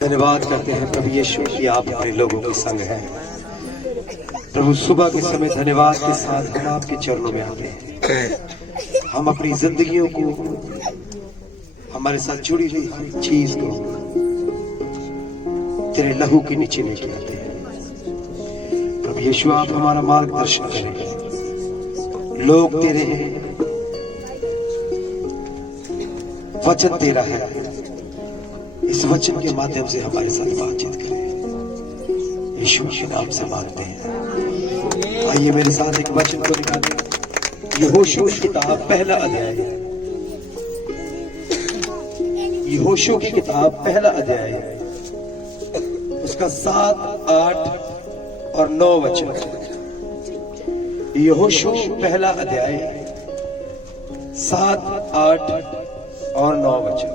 धन्यवाद करते हैं प्रभु यीशु कि आप हमारे लोगों के संग हैं। प्रभु सुबह के समय धन्यवाद के साथ हम आपके चरणों में आते हैं। हम अपनी जिंदगियों को, हमारे साथ जुड़ी हुई हर चीज को तेरे लहू के नीचे लेके आते हैं। प्रभु यीशु आप हमारा मार्गदर्शन करें। लोग तेरे हैं, वचन तेरा है, इस वचन के माध्यम से हमारे साथ बातचीत करें। यीशु के नाम से मांगते हैं। आइए मेरे साथ एक वचन को निकालें। यहोशू की किताब पहला अध्याय, यहोशू की किताब पहला अध्याय, उसका 7, 8 और 9 वचन। यहोशू पहला अध्याय 7, 8 और 9 वचन।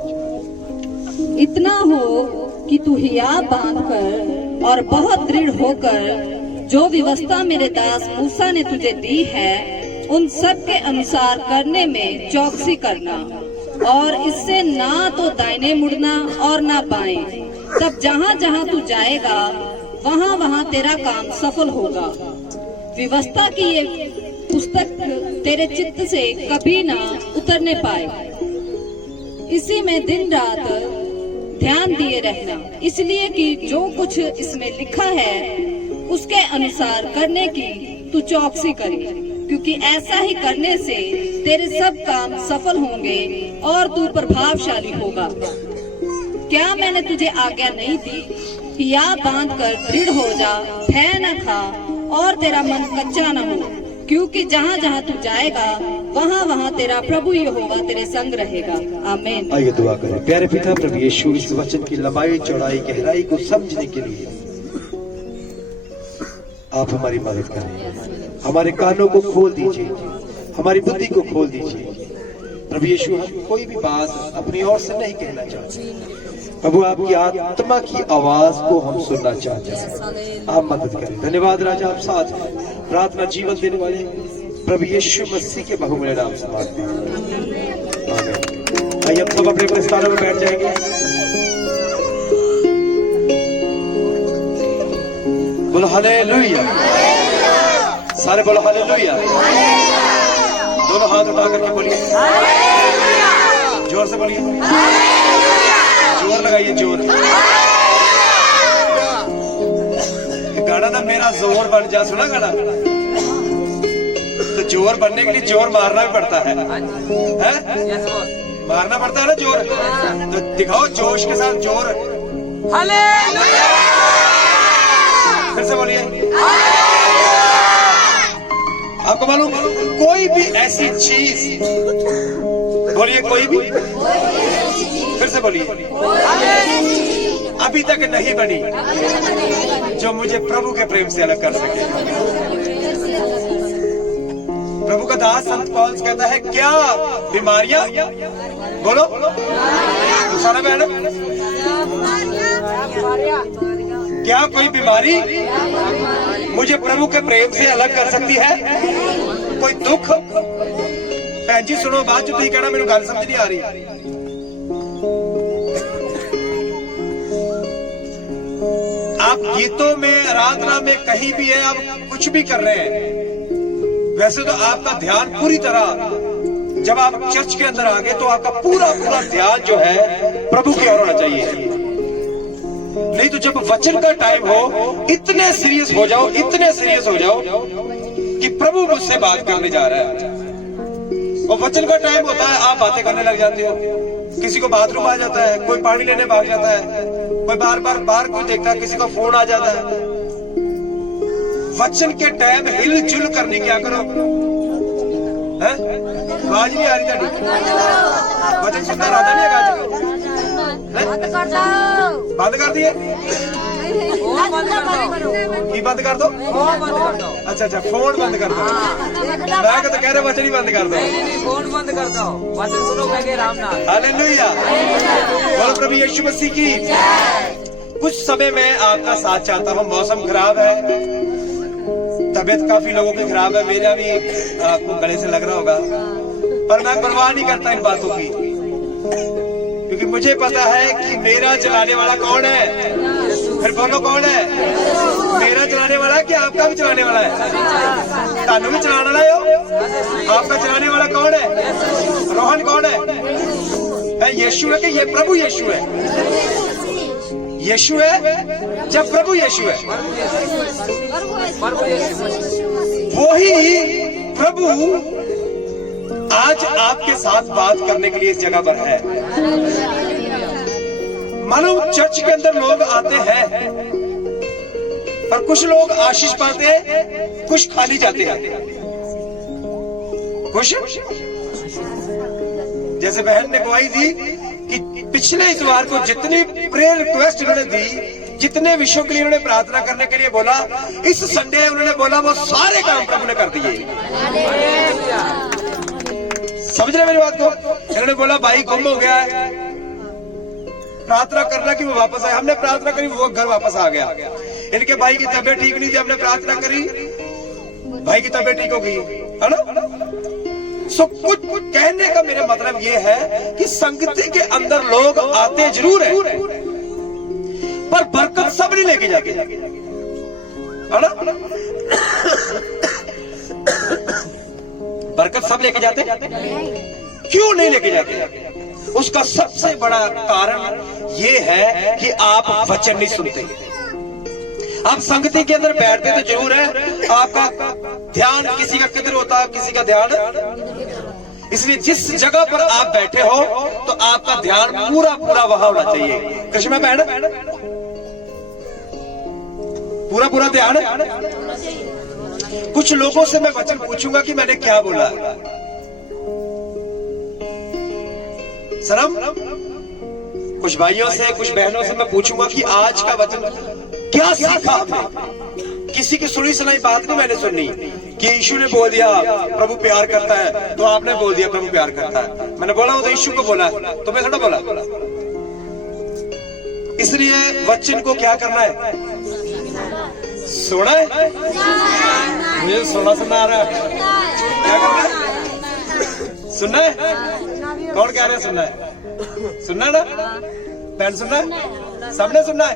इतना हो कि तू हियाव बांधकर और बहुत दृढ़ होकर जो व्यवस्था मेरे दास मूसा ने तुझे दी है उन सब के अनुसार करने में चौकसी करना, और इससे ना तो दाहिने मुड़ना और ना बाएं। तब जहाँ जहाँ तू जाएगा वहाँ वहाँ तेरा काम सफल होगा। व्यवस्था की ये पुस्तक तेरे चित्त से कभी ना उतरने पाए। इसी में दिन रात ध्यान दिए रहना, इसलिए कि जो कुछ इसमें लिखा है उसके अनुसार करने की तू चौकसी करे, क्योंकि ऐसा ही करने से तेरे सब काम सफल होंगे और तू प्रभावशाली होगा। क्या मैंने तुझे आज्ञा नहीं दी कि या बांध कर दृढ़ हो जा, भय न खा और तेरा मन कच्चा न हो, क्योंकि जहाँ जहाँ तू जाएगा वहाँ वहाँ तेरा प्रभु यहोवा तेरे संग रहेगा। आमीन। आइए दुआ करें। प्यारे पिता प्रभु यीशु, इस वचन की लंबाई चौड़ाई गहराई को समझने के लिए आप हमारी मदद करें। हमारे कानों को खोल दीजिए, हमारी बुद्धि को खोल दीजिए। प्रभु यीशु, हम कोई भी बात अपनी ओर से नहीं कहना चाहते। प्रभु आपकी आत्मा की आवाज को हम सुनना चाहते हैं। आप मदद करें। धन्यवाद राजा, आप साथ प्रार्थना जीवन देने वाले प्रभु यीशु मसीह के बहुमूल्य नाम से मांगते हैं। आमीन। आइए अब सब अपने अपने स्थानों में बैठ जाएंगे। बोलो हालेलुया। सारे बोलो हालेलुया। दोनों हाथ उठा करके बोलिए, जोर से बोलिए, जोर लगाइए, जोर। गाना ना मेरा जोर बन जा, सुना गाना? तो जोर बनने के लिए जोर मारना भी पड़ता है, मारना पड़ता है ना जोर। तो दिखाओ जोश के साथ जोर। हालेलुया। फिर से बोलिए। आपको मालूम, कोई भी ऐसी चीज, बोलिए कोई भी, फिर से बोलिए, अभी तक नहीं बनी जो मुझे प्रभु के प्रेम से अलग कर सके। प्रभु का दास संत पौलुस कहता है, क्या बीमारियां, बोलो सारा मैडम, क्या कोई बीमारी मुझे प्रभु के प्रेम से अलग कर सकती है? कोई दुख? भैन जी सुनो बात, जो तुम कहना मेरे गल समझ नहीं आ रही। आप गीतों में, आराधना में, कहीं भी है, आप कुछ भी कर रहे हैं, वैसे तो आपका ध्यान पूरी तरह, जब आप चर्च के अंदर आ गए तो आपका पूरा पूरा ध्यान जो है प्रभु की ओर होना चाहिए। नहीं तो जब वचन का टाइम हो, इतने सीरियस हो जाओ, इतने सीरियस हो जाओ कि प्रभु मुझसे बात करने जा रहा है। और वचन का टाइम होता है, आप बातें करने लग जाते हो। किसी को बाथरूम आ जाता है, कोई पानी लेने भाग जाता है, कोई बार बार बाहर कोई देखता है, किसी का फोन आ जाता है। वचन के टाइम हिलजुल करनी क्या करो, आवाज नहीं आ रही? वचन सुनना आता नहीं है? बंद कर दिए? बंद कर दो। अच्छा अच्छा, फोन बंद कर दो। मैं तो कह रहा वचन ही बंद कर दो। फोन बंद कर दो, वचन सुनो आराम नाल। हालेलुया। बोलो प्रभु यीशु मसीह की। कुछ समय में आपका साथ चाहता हूँ। मौसम खराब है, तबीयत काफी लोगों की खराब है, मेरा भी आपको गले से लग रहा होगा, पर मैं परवाह नहीं करता इन बातों की। क्योंकि मुझे पता है कि मेरा चलाने वाला कौन है। फिर बोलो कौन है? मेरा चलाने वाला है कि आपका भी चलाने वाला है? तानू भी चलाने वाला है। आपका चलाने वाला कौन है? रोहन कौन है? यीशु है कि ये प्रभु यीशु है? यीशु है जब प्रभु यीशु है, वही प्रभु आज आपके साथ बात करने के लिए इस जगह पर है। मानो चर्च के अंदर लोग आते हैं, पर कुछ लोग आशीष पाते हैं, कुछ खाली जाते हैं। कुछ जैसे बहन ने गवाही दी कि पिछले इतवार को जितनी प्रेयर रिक्वेस्ट उन्होंने दी, जितने विषयों के लिए उन्होंने प्रार्थना करने के लिए बोला, इस संडे उन्होंने बोला वो सारे काम प्रभु ने कर दिए। समझ रहे मेरी बात को? इन्होंने बोला भाई गुम हो गया है, प्रार्थना करना कि वो वापस आए। हमने प्रार्थना करी, वो घर वापस आ गया। इनके भाई की तबीयत ठीक नहीं थी, हमने प्रार्थना करी, भाई की तबीयत ठीक हो गई, है ना? सो कुछ कहने का मेरा मतलब ये है कि संगति के अंदर लोग आते जरूर है, पर बरकत सब नहीं लेके जाते, है ना? बरकत सब लेके जाते? क्यों नहीं लेके जाते? उसका सबसे बड़ा कारण ये है कि आप वचन नहीं सुनते। आप संगति के अंदर बैठते तो जरूर है, आपका ध्यान किसी का किधर होता है, किसी का ध्यान। इसलिए जिस जगह पर आप बैठे हो तो आपका ध्यान पूरा पूरा वहां होना चाहिए। कृष्णा बहन, पूरा पूरा ध्यान। कुछ लोगों से मैं वचन पूछूंगा कि मैंने क्या बोला। सरम कुछ भाइयों से, कुछ बहनों से मैं पूछूंगा कि आज का वचन क्या सीखा आपने। किसी की सुनी सुनाई बात नहीं मैंने सुननी कि यीशु ने बोल दिया प्रभु प्यार करता है, तो आपने बोल दिया प्रभु प्यार करता है। मैंने बोला वो तो यीशु को बोला, तो मैं थोड़ा बोला। इसलिए वचन को क्या करना है? सुना है? मुझे सुनना आ रहा है। क्या करना है? सुनना है? कौन कह रहे हैं सुनना है? सुनना ना बहन, सुनना है? सबने सुनना है?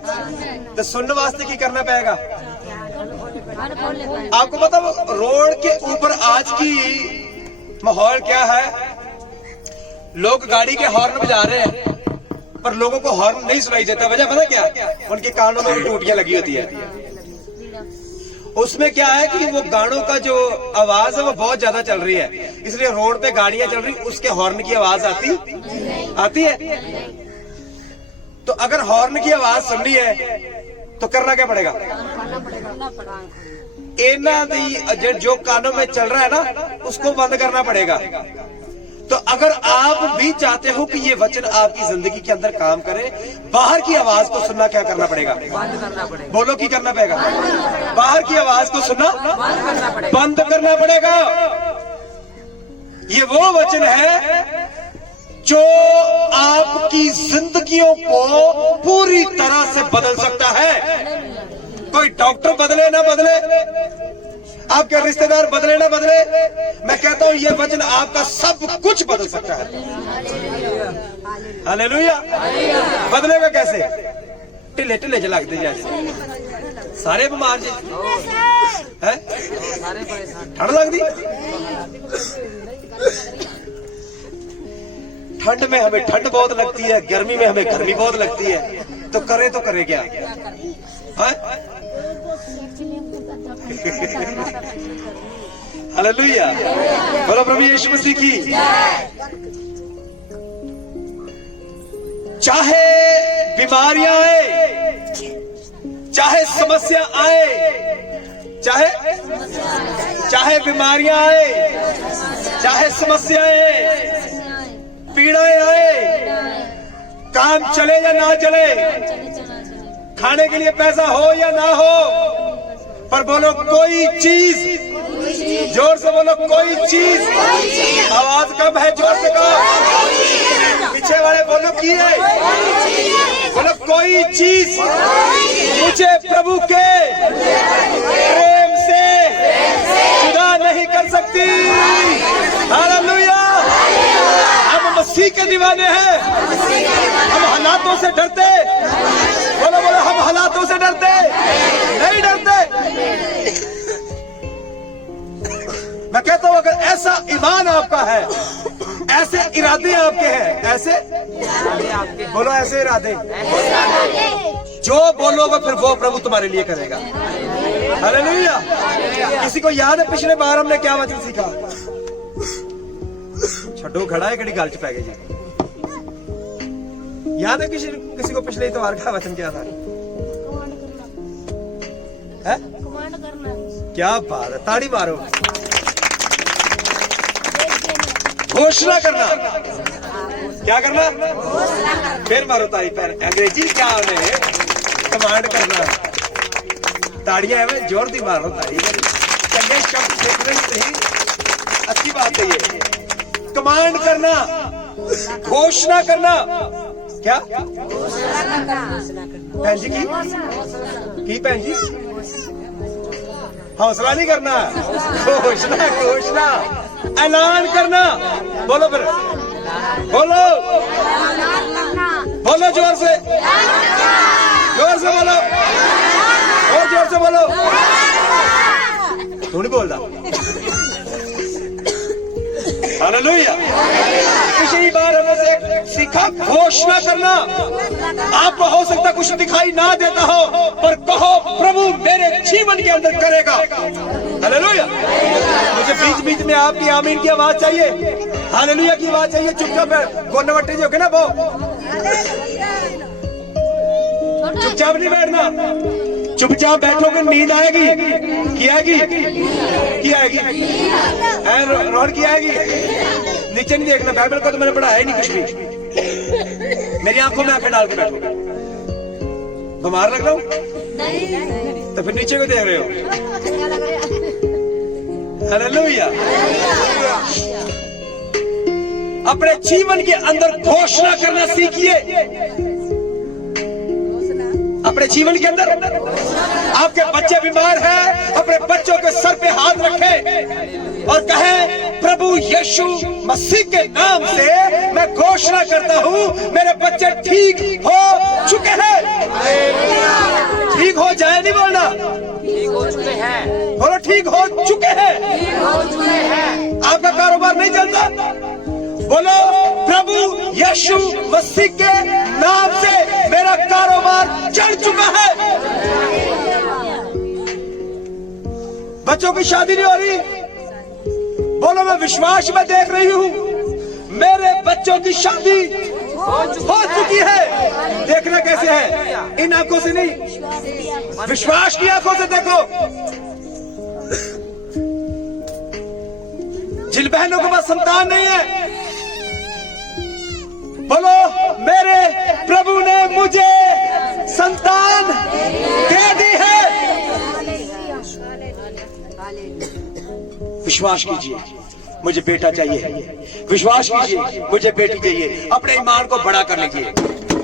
तो सुनने वास्ते की करना पड़ेगा? आपको पता रोड के ऊपर आज की माहौल क्या है? लोग गाड़ी के हॉर्न बजा रहे हैं, पर लोगों को हॉर्न नहीं सुनाई देता। वजह पता क्या? उनके कानों में टूटियां लगी होती है। उसमें क्या है कि वो गानों का जो आवाज है वो बहुत ज्यादा चल रही है, इसलिए रोड पे गाड़ियां चल रही, उसके हॉर्न की आवाज आती है। तो अगर हॉर्न की आवाज सुननी है तो करना क्या पड़ेगा? जो कानों में चल रहा है ना, उसको बंद करना पड़ेगा। तो अगर आप भी चाहते हो कि ये वचन आपकी जिंदगी के अंदर काम करे, बाहर की आवाज को सुनना क्या करना पड़ेगा? बोलो की करना पड़ेगा? बाहर की आवाज को सुनना बंद करना पड़ेगा। ये वो वचन है जो आपकी जिंदगियों को पूरी तरह से बदल सकता है। कोई डॉक्टर बदले ना बदले, आपके रिश्तेदार बदले ना बदले, मैं कहता हूं ये वचन आपका सब कुछ बदल सकता है। हालेलुया। बदलेगा कैसे? ढिले ढिले लगते जैसे सारे बीमार जी है, ठंड लगती। ठंड में हमें ठंड बहुत लगती है, गर्मी में हमें गर्मी बहुत लगती है, तो करे क्या? हालेलुया। बोलो प्रभु यीशु मसीह की। चाहे बीमारियां आए, चाहे समस्या आए, चाहे बीमारियां आए, चाहे समस्याएं, पीड़ाएं आए, काम चले या ना चले, खाने के लिए पैसा हो या ना हो, पर बोलो कोई चीज, जोर से बोलो कोई चीज। आवाज कम है, जोर से कहो। पीछे वाले बोलो की है, बोलो कोई चीज मुझे प्रभु के प्रेम से जुदा नहीं कर सकती। हालेलुया। हम मसीह मसीह के दीवाने हैं। हम हालातों से डरते, बोलो बोलो, हम हालातों से डरते नहीं डरते। मैं कहता हूं अगर ऐसा ईमान आपका है, ऐसे इरादे आपके हैं, ऐसे बोलो, ऐसे इरादे, जो बोलोगे फिर वो प्रभु तुम्हारे लिए करेगा। हालेलुया। किसी को याद है पिछले बार हमने क्या वचन सीखा? छड्डो खड़ा है कड़ी गल च पै गई जी। याद है किसी को पिछले इतवार का वचन क्या था? है? क्या बात है, ताड़ी मारो। घोषणा करना। क्या करना? फिर मारो ताड़ी। पैर अंग्रेजी क्या है? कमांड करना। ताड़ियां है जोर दी मारो ताड़ी। चंगे शब्द सीखने नहीं, अच्छी बात है ये। कमांड करना, घोषणा करना। क्या भैन जी की भैन जी? हौसला नहीं करना, घोषणा घोषणा, ऐलान करना। बोलो फिर, बोलो बोलो, जोर से बोलो, और जोर से बोलो। तू नहीं बोल रहा? हालेलुया। पिछली बार हमने सीखा घोषणा करना। आपको हो सकता कुछ दिखाई ना देता हो, पर कहो प्रभु मेरे जीवन के अंदर करेगा। हालेलुया। मुझे बीच बीच में आपकी आमीन की आवाज चाहिए, हालेलुया की आवाज चाहिए। चुपचाप गोनवट्टे जो ना वो चुपचाप नहीं बैठना। चुपचाप बैठोगे नींद आएगी। की आएगी? रोड की आएगी। नीचे नहीं देखना। बाइबल का तो मैंने पढ़ा है नहीं कुछ भी। मेरी आंखों में आंखें डाल के बैठोगे। बीमार लग रहा हूं तो फिर नीचे को देख रहे हो। हालेलुया। अपने जीवन के अंदर घोषणा करना सीखिए। अपने जीवन के अंदर आपके बच्चे बीमार हैं, अपने बच्चों के सर पे हाथ रखें और कहें प्रभु यीशु मसीह के नाम से मैं घोषणा करता हूं मेरे बच्चे ठीक हो चुके हैं। ठीक हो जाए नहीं बोलना, ठीक हो चुके हैं। बोलो ठीक हो चुके हैं। आपका कारोबार नहीं चलता, बोलो प्रभु यीशु मसीह के नाम से मेरा कारोबार चल चुका है। बच्चों की शादी नहीं हो रही, बोलो मैं विश्वास में देख रही हूँ मेरे बच्चों की शादी हो चुकी है। देखना कैसे है? इन आंखों से नहीं, विश्वास की आंखों से देखो। जिन बहनों के पास संतान नहीं है, बोलो मेरे प्रभु ने मुझे संतान दे दी है। विश्वास कीजिए मुझे बेटा चाहिए, विश्वास कीजिए मुझे बेटी चाहिए। अपने ईमान को बड़ा कर लीजिए,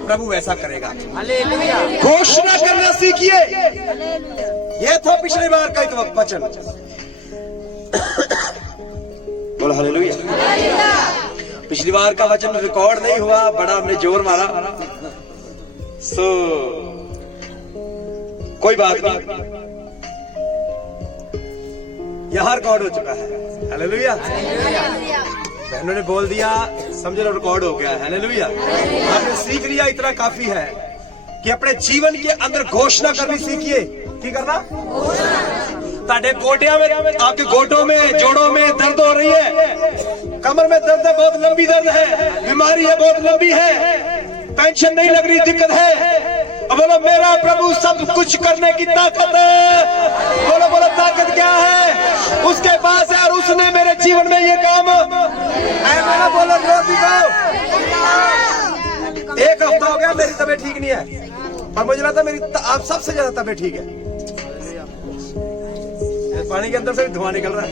प्रभु ऐसा करेगा। हालेलुया। घोषणा करना सीखिए। यह था पिछली बार का तो वचन। बोलो हालेलुया। पिछली बार का वचन रिकॉर्ड नहीं हुआ, बड़ा हमने जोर मारा, सो कोई बात नहीं, यहां रिकॉर्ड हो चुका है। हालेलुया। बहनों ने बोल दिया, समझ लो रिकॉर्ड हो गया। हालेलुया। आपने सीख लिया, इतना काफी है कि अपने जीवन के अंदर घोषणा करनी सीखिए। की करना? ताड़े गोटिया में, आपके गोटों में, जोड़ों में दर्द हो रही है, कमर में दर्द है, बहुत लंबी दर्द है, बीमारी है बहुत लंबी है, पेंशन नहीं लग रही, दिक्कत है। बोलो मेरा प्रभु सब कुछ करने की ताकत है। बोलो बोलो ताकत क्या है? उसके पास है और उसने मेरे जीवन में ये काम मेरा बोलो रोटी को। एक हफ्ता हो गया मेरी तबीयत ठीक नहीं है, और मुझे लगता मेरी आप सबसे ज्यादा तबीयत ठीक है। पानी के अंदर से धुआं निकल रहा है।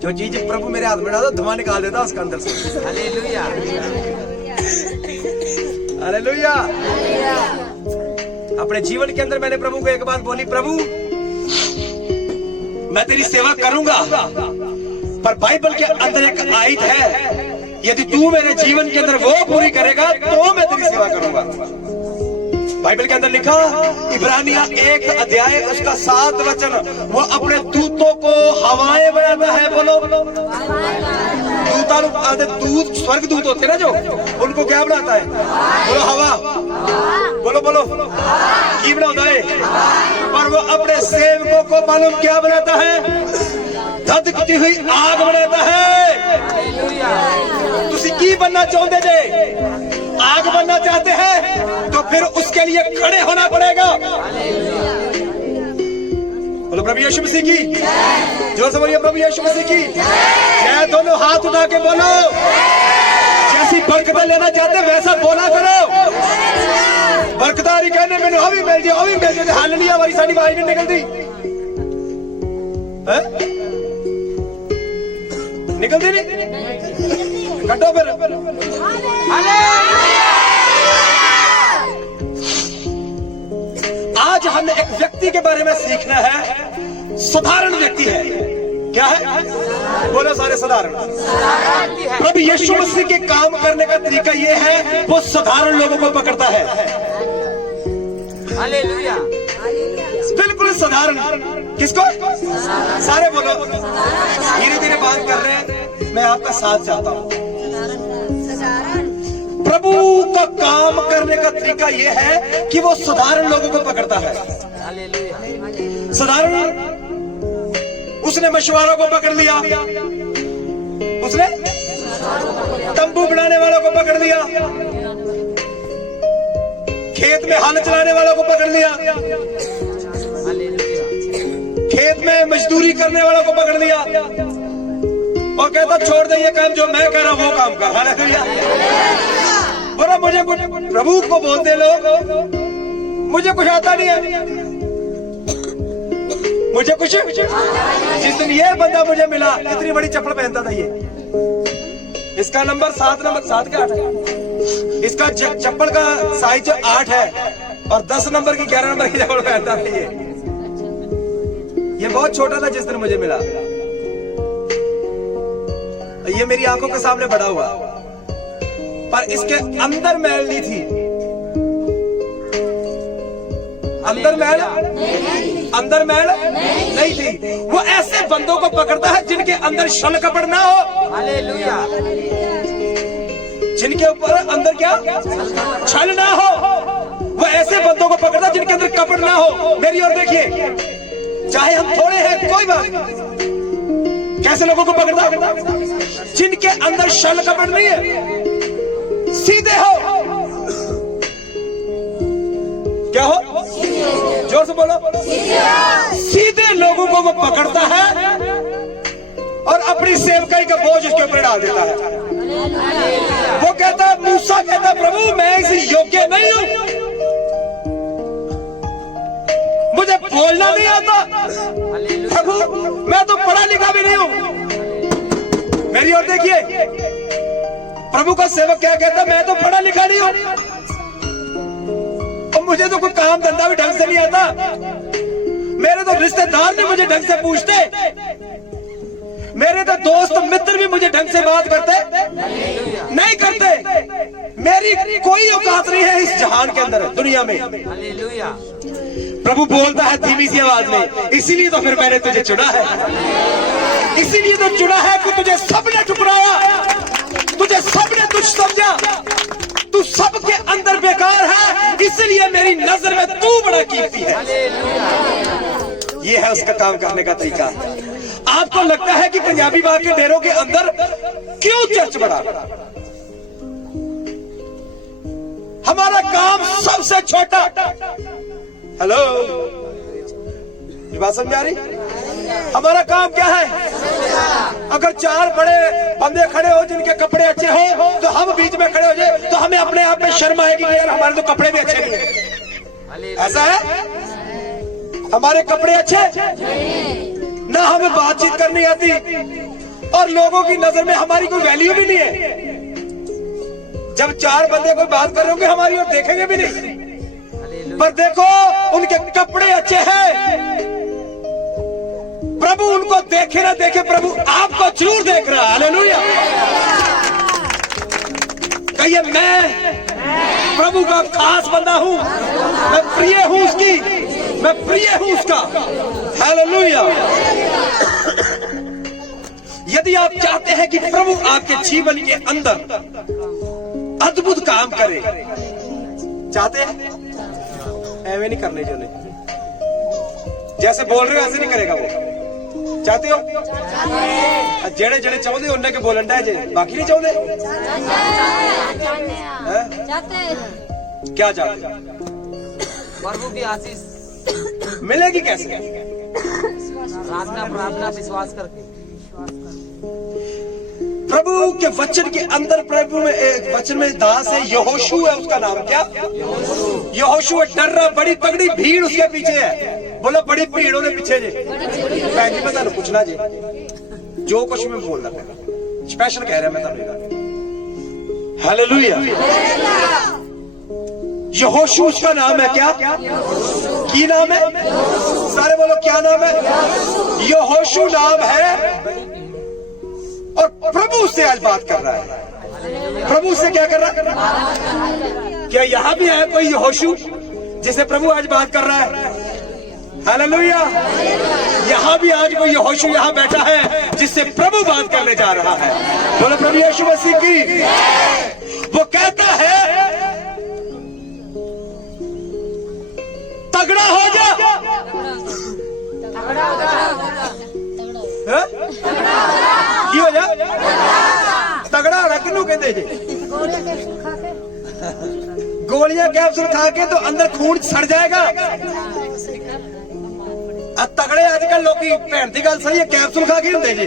जो चीज प्रभु मेरे हाथ में डालता धुआं निकाल देता उसके अंदर से। हालेलुया। हालेलुया। अपने जीवन के अंदर मैंने प्रभु को एक बात बोली, प्रभु मैं तेरी सेवा करूंगा, पर बाइबल के अंदर एक आयत है, यदि तू मेरे जीवन के अंदर वो पूरी करेगा तो मैं तेरी सेवा करूंगा। बाइबल के अंदर लिखा, इब्रानिया 1 अध्याय उसका 7 वचन, वो अपने दूतों को हवाएं बनाता है। बोलो, दूत स्वर्ग दूत होते ना जो, उनको क्या बनाता है? बोलो हवा, बोलो बोलो की बनाता है। पर वो अपने सेवकों को मालूम क्या बनाता है? धधकती हुई आग बनाता है। तुसी की बनना चाहते थे? आग बनना चाहते हैं तो फिर उसके लिए खड़े होना पड़ेगा। बोलो प्रभु यीशु मसीह की जो से बोलिए, प्रभु यीशु मसीह की जय। दोनों हाथ उठा के बोलो, जैसी बरकत लेना चाहते वैसा बोला करो। बरकतारी कहने मैंने अभी मिल जाए, अभी मिल जाए। हालेलुया वाली साड़ी बाहर नहीं निकलती, निकलती नहीं, कटो फिर। आज हमने एक व्यक्ति के बारे में सीखना है, साधारण व्यक्ति है। क्या है? बोलो सारे साधारण। प्रभु यीशु मसीह के काम करने का तरीका यह है, वो साधारण लोगों को पकड़ता है। हालेलुया। बिल्कुल साधारण। किसको? सारे बोलो। धीरे धीरे बात कर रहे हैं, मैं आपका साथ चाहता हूँ। प्रभु का काम करने का तरीका यह है कि वो साधारण लोगों को पकड़ता है। साधारण, उसने मछुआरों को पकड़ लिया, उसने तंबू बनाने वालों को पकड़ लिया, खेत में हल चलाने वालों को पकड़ लिया, खेत में मजदूरी करने वालों को पकड़ लिया और कहता छोड़ दे ये काम, जो मैं कर रहा हूं वो काम कर। हालेलुया। बोला मुझे कुछ, प्रभु को बोलते लोग मुझे कुछ आता नहीं है, मुझे कुछ। जिस दिन ये बंदा मुझे मिला, इतनी बड़ी चप्पल पहनता था ये, इसका नंबर 7 के 8 है, इसका चप्पल का साइज 8 है और 10 नंबर की 11 नंबर की चप्पल पहनता था ये बहुत छोटा था जिस दिन मुझे मिला। ये मेरी आंखों के सामने बड़ा हुआ, पर इसके अंदर मैल नहीं थी। अंदर मैल नहीं थी। वो ऐसे बंदों को पकड़ता है जिनके अंदर छल कपट ना हो। हालेलुया। जिनके ऊपर अंदर क्या छल ना हो, वो ऐसे बंदों को पकड़ता है जिनके अंदर कपट ना हो। मेरी ओर देखिए, चाहे हम थोड़े हैं कोई बात, कैसे लोगों को पकड़ता? जिनके अंदर छल कपट नहीं है, सीधे हो। क्या हो? जोर से बोलो। सीधे लोगों को वो पकड़ता है और अपनी सेवकाई का बोझ उसके ऊपर डाल देता है। वो कहता है, मूसा कहता, प्रभु मैं इस योग्य नहीं हूं, मुझे बोलना नहीं आता। प्रभु मैं तो पढ़ा लिखा भी नहीं हूं। मेरी ओर देखिए, प्रभु का सेवक क्या कहता, मैं तो पढ़ा लिखा नहीं हूं और मुझे तो कोई काम धंधा भी ढंग से नहीं आता। मेरे तो रिश्तेदार भी मुझे ढंग से पूछते, मेरे तो दोस्त मित्र भी मुझे ढंग से बात करते नहीं करते। मेरी कोई औकात नहीं है इस जहान के अंदर, दुनिया में। प्रभु बोलता है धीमी सी आवाज में, इसीलिए तो फिर मैंने तुझे चुना है, इसीलिए तो चुना है कि तुझे सबने ठुकराया, तुझे सबने तुझ समझा, तू सबके अंदर बेकार है, इसलिए मेरी नजर में तू बड़ा कीमती है। ये है उसका काम करने का तरीका। आपको लगता है कि पंजाबी बाग के डेरों के अंदर क्यों चर्च बड़ा? हमारा काम सबसे छोटा। हेलो, ये बात समझ आ रही? हमारा काम क्या है? अगर 4 बड़े बंदे खड़े हो जिनके कपड़े अच्छे हो तो हम बीच में खड़े हो जाए तो हमें अपने आप में शर्म आएगी कि यार हमारे तो कपड़े भी अच्छे नहीं है। ऐसा है? हमारे कपड़े अच्छे ना, हमें बातचीत करनी आती और लोगों की नजर में हमारी कोई वैल्यू भी नहीं है। जब 4 बंदे कोई बात कर रहे होंगे हमारी ओर देखेंगे भी नहीं, पर देखो उनके कपड़े अच्छे हैं, प्रभु उनको देखे ना देखे, प्रभु आपको जरूर देख रहा है। हालेलुया। कहिए मैं प्रभु का खास बंदा हूं, मैं प्रिय हूं उसकी, मैं प्रिय हूं उसका। हालेलुया। यदि आप चाहते हैं कि प्रभु आपके जीवन के अंदर अद्भुत काम करे, चाहते हैं, ऐवे नहीं करने जो नहीं, जैसे बोल रहे हो ऐसे नहीं करेगा वो। चाहते हो? जेड़े जेड़े चाहते हो उन्हें के बोलन डे जे, बाकी नहीं चाहते? क्या चाहते? प्रभु की आशीष मिलेगी कैसे? प्रार्थना प्रार्थना विश्वास करके। प्रभु के वचन के अंदर, प्रभु में एक वचन में दास है, यहोशू है उसका नाम। क्या? यहोशू डर रहा, बड़ी तगड़ी भीड़ उसके पीछे है। बोला बड़ी भीड़ होने पीछे जे। भैन जी मैं तुम पूछना जे, जो कुछ मैं बोल रहा है स्पेशल कह रहा मैं तुम। हालेलुया। यहोशू उसका नाम है। क्या की नाम है? सारे बोलो क्या नाम है? यहोशू नाम है। और प्रभु से आज बात कर रहा है। प्रभु से क्या कर रहा है? क्या यहां भी है कोई यहोशू जिसे प्रभु आज बात कर रहा है? हालेलुया। यहां भी आज कोई यहोशू यहां बैठा है जिससे प्रभु बात करने जा रहा है। बोलो प्रभु यीशु मसीह की। वो कहता है तगड़ा हो जा। की हो जा? तगड़ा होना किन्नू कहते जी? गोलियां कैप्सूल खा के तो अंदर खून सड़ जाएगा। तगड़े आजकल लोग भैन की गल सही है, कैप्सूल खा के होंगे जी।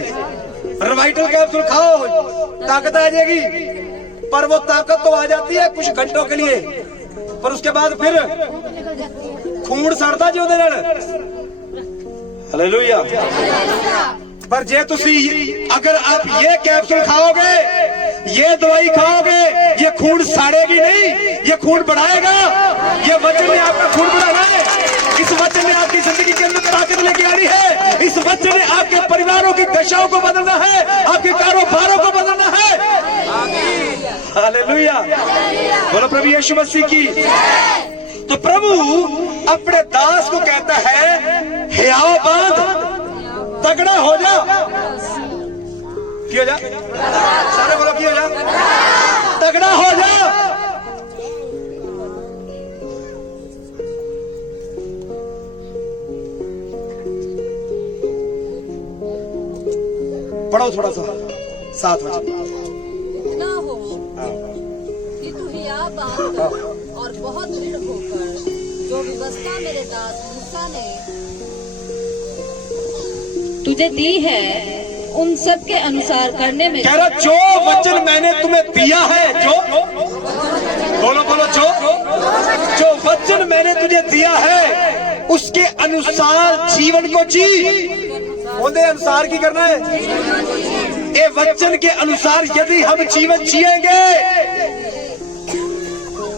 रिवाइटल कैप्सूल खाओ ताकत आ जाएगी, पर वो ताकत तो आ जाती है कुछ घंटों के लिए, पर उसके बाद फिर खून सड़ता जी ਉਹਦੇ ਨਾਲ। हालेलुया। पर जे तुसी अगर आप ये कैप्सूल खाओगे, ये दवाई खाओगे, ये खून साड़ेगी नहीं, ये खून बढ़ाएगा। ये वचन ने आपका खून बढ़ाना है। इस वचन ने आपकी जिंदगी के अंदर ताकत लेके आनी है। इस वचन ने आपके परिवारों की दशाओं को बदलना है, आपके कारोबारों को बदलना है। हालेलुया। बोलो प्रभु यीशु मसीह की। तो प्रभु अपने दास को कहता है हियाव बांध, तगड़ा हो जा। क्यों जा? सारे बोलो क्यों जा? तगड़ा हो जा। पढ़ो थोड़ा सा 7 वचन। इतना हो कि तू हियाव बांधकर और बहुत दृढ़ होकर जो व्यवस्था मेरे दास मूसा ने तुझे दी है उन सब के अनुसार करने में। कह रहा जो वचन मैंने तुम्हें दिया है, जो बोलो बोलो जो वचन मैंने तुझे दिया है उसके अनुसार जीवन को जी। बोलते अनुसार की करना है। ये वचन के अनुसार यदि हम जीवन जिएंगे,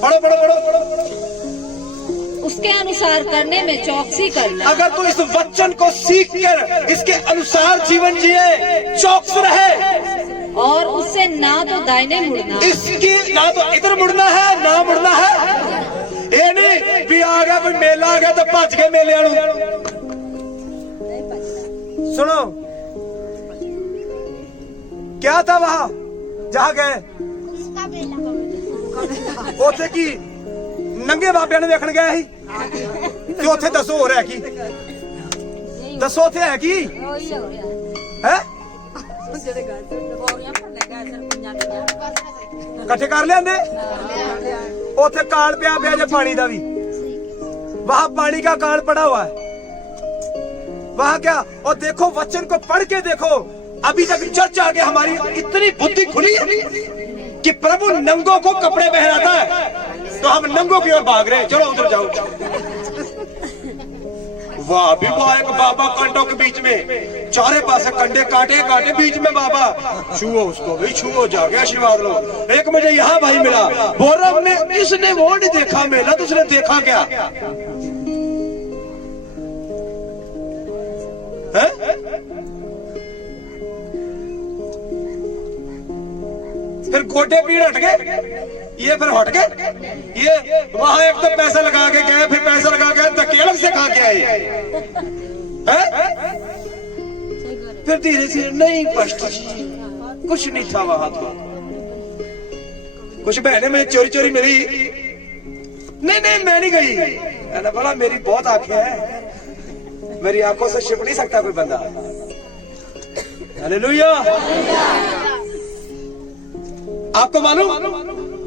पढ़ो पढ़ो पढ़ो पढ़ो, उसके अनुसार करने में चौकसी करना। अगर तू इस वचन को सीख कर इसके अनुसार जीवन जिए, चौकस रहे, और उससे ना तो दाहिने मुड़ना, इसकी ना तो इधर मुड़ना है ना मुड़ना है। ये नहीं भी आ गया कोई मेला आ गया तो भज गए मेले वालों। सुनो क्या था वहां जहां गए उथे की नंगे बाबिया ने देखने गया ही कि उथे दसो हो रहा की, दसो उथे है की है कट्ठे कर लिया उथे काल पिया पिया जे पानी का भी, वहां पानी का काल पड़ा हुआ है वहां क्या। और देखो वचन को पढ़ के देखो, अभी तक चर्च आगे हमारी इतनी बुद्धि खुली कि प्रभु नंगों को कपड़े पहनाता है तो हम नंगों की ओर भाग रहे हैं। चलो उधर जाओ। वाह भी वाह, एक बाबा कंडों के बीच में, चारे पास कंडे काटे काटे, बीच में बाबा छुओ उसको भाई, छुओ जाके आशीर्वाद लो। एक मुझे यहाँ भाई मिला, बोल रहा मैं इसने वो नहीं देखा मेला, तो उसने देखा क्या है? फिर गोडे पीड़ हट गए, ये फिर हट गए, ये वहां एक तो पैसा लगा के गए, फिर पैसा लगा के धक्के अलग से खा के आए हैं? फिर धीरे धीरे नहीं पास्टर जी कुछ नहीं था वहां तो। कुछ बहनें मुझे चोरी चोरी मिली, नहीं नहीं मैं नहीं गई। मैंने बोला मेरी बहुत आंखें हैं, मेरी आंखों से छिप नहीं सकता कोई बंदा। हालेलुया। आपको मालूम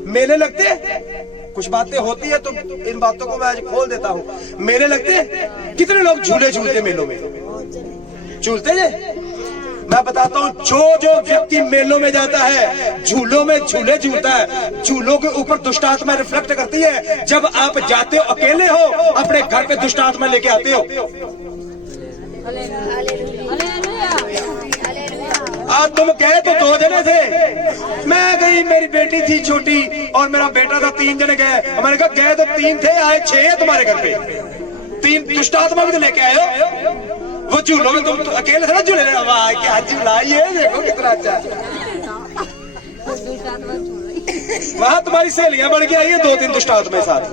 मेले लगते हैं, कुछ बातें होती है तो इन बातों को मैं आज खोल देता हूँ। मेले लगते हैं, कितने लोग झूले झूलते मेलों में, झूलते हैं। मैं बताता हूँ जो जो व्यक्ति मेलों में जाता है, झूलों में झूले झूलता है, झूलों के ऊपर दुष्ट आत्मा रिफ्लेक्ट करती है। जब आप जाते हो अकेले हो, अपने घर पे दुष्ट आत्मा लेके आते हो। आज तुम गए तो 2 जने थे, मैं गई, मेरी बेटी थी छोटी और मेरा बेटा था, 3 जने गए। मैंने कहा गए तो 3 थे, आए 6 है तुम्हारे घर पे, 3 दुष्ट आत्मा भी तो लेके आए हो। वो झूलों में तुम तो अकेले थे ना झूले, वाह क्या झूला ये, देखो कितना अच्छा। वहां तुम्हारी सहेलियां बढ़ के आई है, 2-3 दुष्ट आत्मा साथ।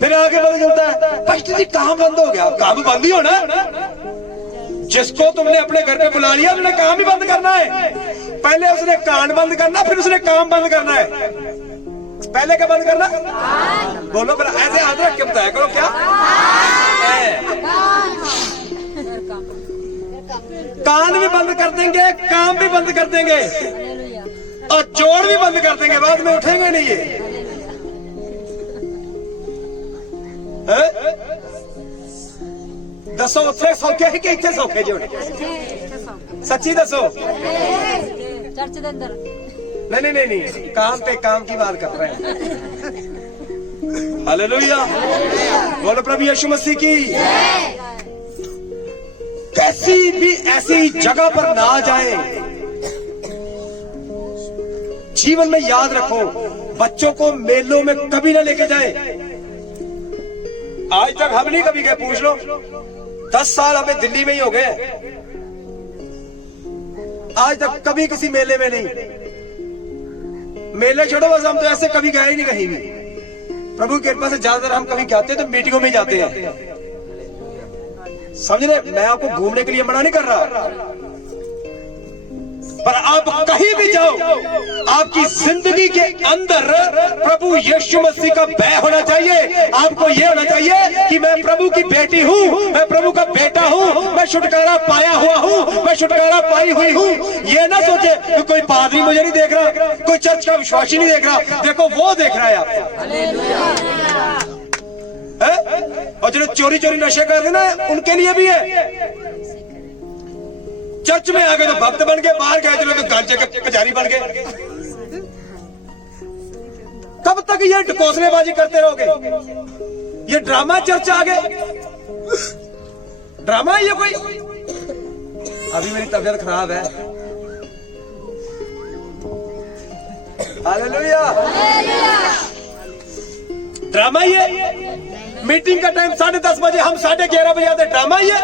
फिर आगे पता चलता है पास्टर जी काम बंद हो गया। काम बंद ही होना, जिसको तुमने अपने घर पे बुला लिया उसने काम भी बंद करना है। पहले उसने कान बंद करना, फिर उसने काम बंद करना है। पहले क्या बंद करना? बोलो फिर, ऐसे हाथ रख के बताया करो क्या कान भी बंद कर देंगे, काम भी बंद कर देंगे और जोड़ भी बंद कर देंगे, बाद में उठेंगे नहीं ये। दसो उत्थे सौखे ही कि इतने सौखे जी होने? सच्ची दसो। चर्च के अंदर नहीं नहीं नहीं, काम पे काम की बात कर रहे हैं। हालेलुया। बोलो प्रभु यीशु मसीह की। कैसी भी ऐसी जगह पर ना जाए, जीवन में याद रखो, बच्चों को मेलों में कभी ना लेके जाए। आज तक हम नहीं कभी गए, पूछ लो। 10 साल हमें दिल्ली में ही हो गए, आज तक कभी किसी मेले में नहीं। मेले छोड़ो, बस हम तो ऐसे कभी गए ही नहीं कहीं भी। प्रभु की कृपा से ज्यादातर हम कभी जाते हैं तो मीटिंगों में जाते हैं, समझ रहे। मैं आपको घूमने के लिए मना नहीं कर रहा, पर आप कहीं भी जाओ, आपकी जिंदगी के अंदर प्रभु यीशु मसीह का भय होना चाहिए। आपको यह होना चाहिए कि मैं प्रभु की बेटी हूँ, मैं प्रभु का बेटा हूँ, मैं छुटकारा पाया हुआ हूँ, मैं छुटकारा पाई हुई हूँ। ये ना सोचे कि कोई पादरी मुझे नहीं देख रहा, कोई चर्च का विश्वासी नहीं देख रहा, देखो वो देख रहा है आपको। और जो चोरी चोरी नशे कर रहे ना, उनके लिए भी है। चर्च में आ गए तो भक्त बन गए, बाहर गए तो गांजे के पुजारी बन गए। कब तक ये ढकोसलेबाजी करते रहोगे? ये ड्रामा चर्च आ गए, ड्रामा है ये कोई। अभी मेरी तबीयत खराब है। हालेलुया। ड्रामा ही है। मीटिंग का टाइम 10:30 बजे, हम 11:30 बजे आते, ड्रामा ही है।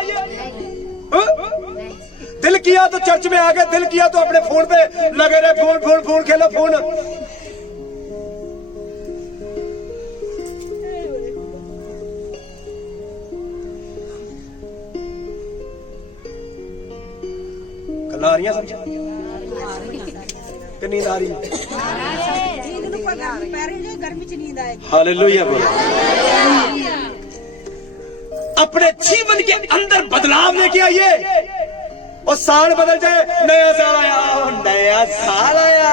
दिल किया तो चर्च में आ गए, दिल किया तो अपने फोन पे लगे रहे, फोन फोन फोन खेलो फोन। कल आ रही है समझ कि नींद आ रही है? हालेलुया। बोलो अपने जीवन के अंदर बदलाव लेके आइए और साल बदल जाए। नया साल आया, नया साल आया,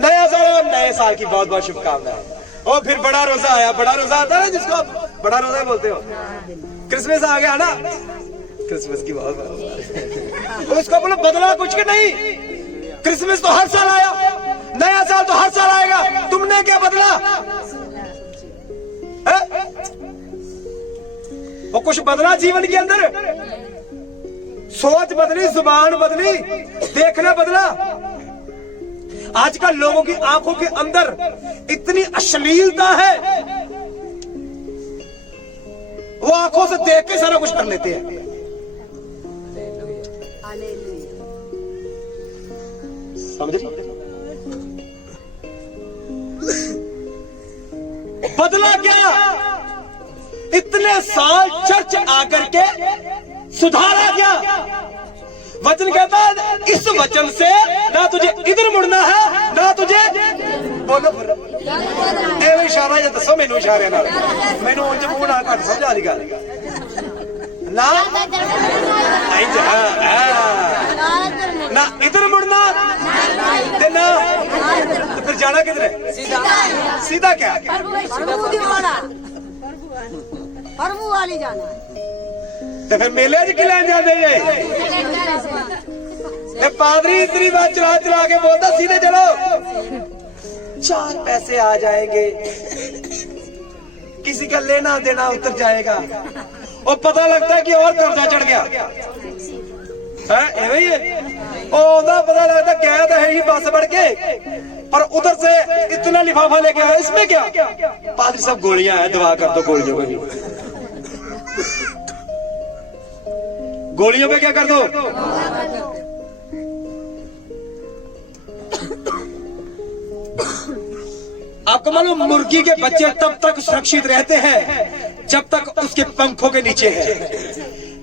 नया साल, नए साल की बहुत बहुत शुभकामनाएं। और फिर बड़ा रोजा आया, बड़ा रोजा आता है जिसको आप बड़ा रोजा बोलते हो। क्रिसमस आ गया ना, क्रिसमस की बहुत तो उसको बोलो बदला कुछ के नहीं। क्रिसमस तो हर साल आया, नया साल तो हर साल आएगा, तुमने क्या बदला? वो कुछ बदला जीवन के अंदर? सोच बदली, जुबान बदली, देखना बदला। आजकल लोगों की आंखों के अंदर इतनी अश्लीलता है, वो आंखों से देख के सारा कुछ कर लेते हैं। समझे? बदला क्या? इतने साल चर्च आकर के सुधारा क्या? वचन कहता है इस वचन से ना तुझे इधर मुड़ना है ना तुझे बोलो फिर इशारा या दसो मैनू इशारे नाल मैनू उंज मूंह ना घट समझा दी गल ना ना इधर मुड़ना ते ना तो फिर जाना किधर है? सीधा क्या? प्रभु वाली जाना है। तो फिर मेले च की लैन जाते जे? पादरी इतनी बात चला चला के बोलता सीधे चलो, 4 पैसे आ जाएंगे, किसी का लेना देना उतर जाएगा, और पता लगता है कि और कर्जा चढ़ गया है। पता लगता गया तो है ही बस बढ़ के, पर उधर से इतना लिफाफा लेके आया, इसमें क्या? पादरी सब गोलियां हैं, दुआ कर दो गोलियों पे भी, गोलियों पे क्या कर दो? आपको मालूम मुर्गी के बच्चे तब तक सुरक्षित रहते हैं जब तक उसके पंखों के नीचे है।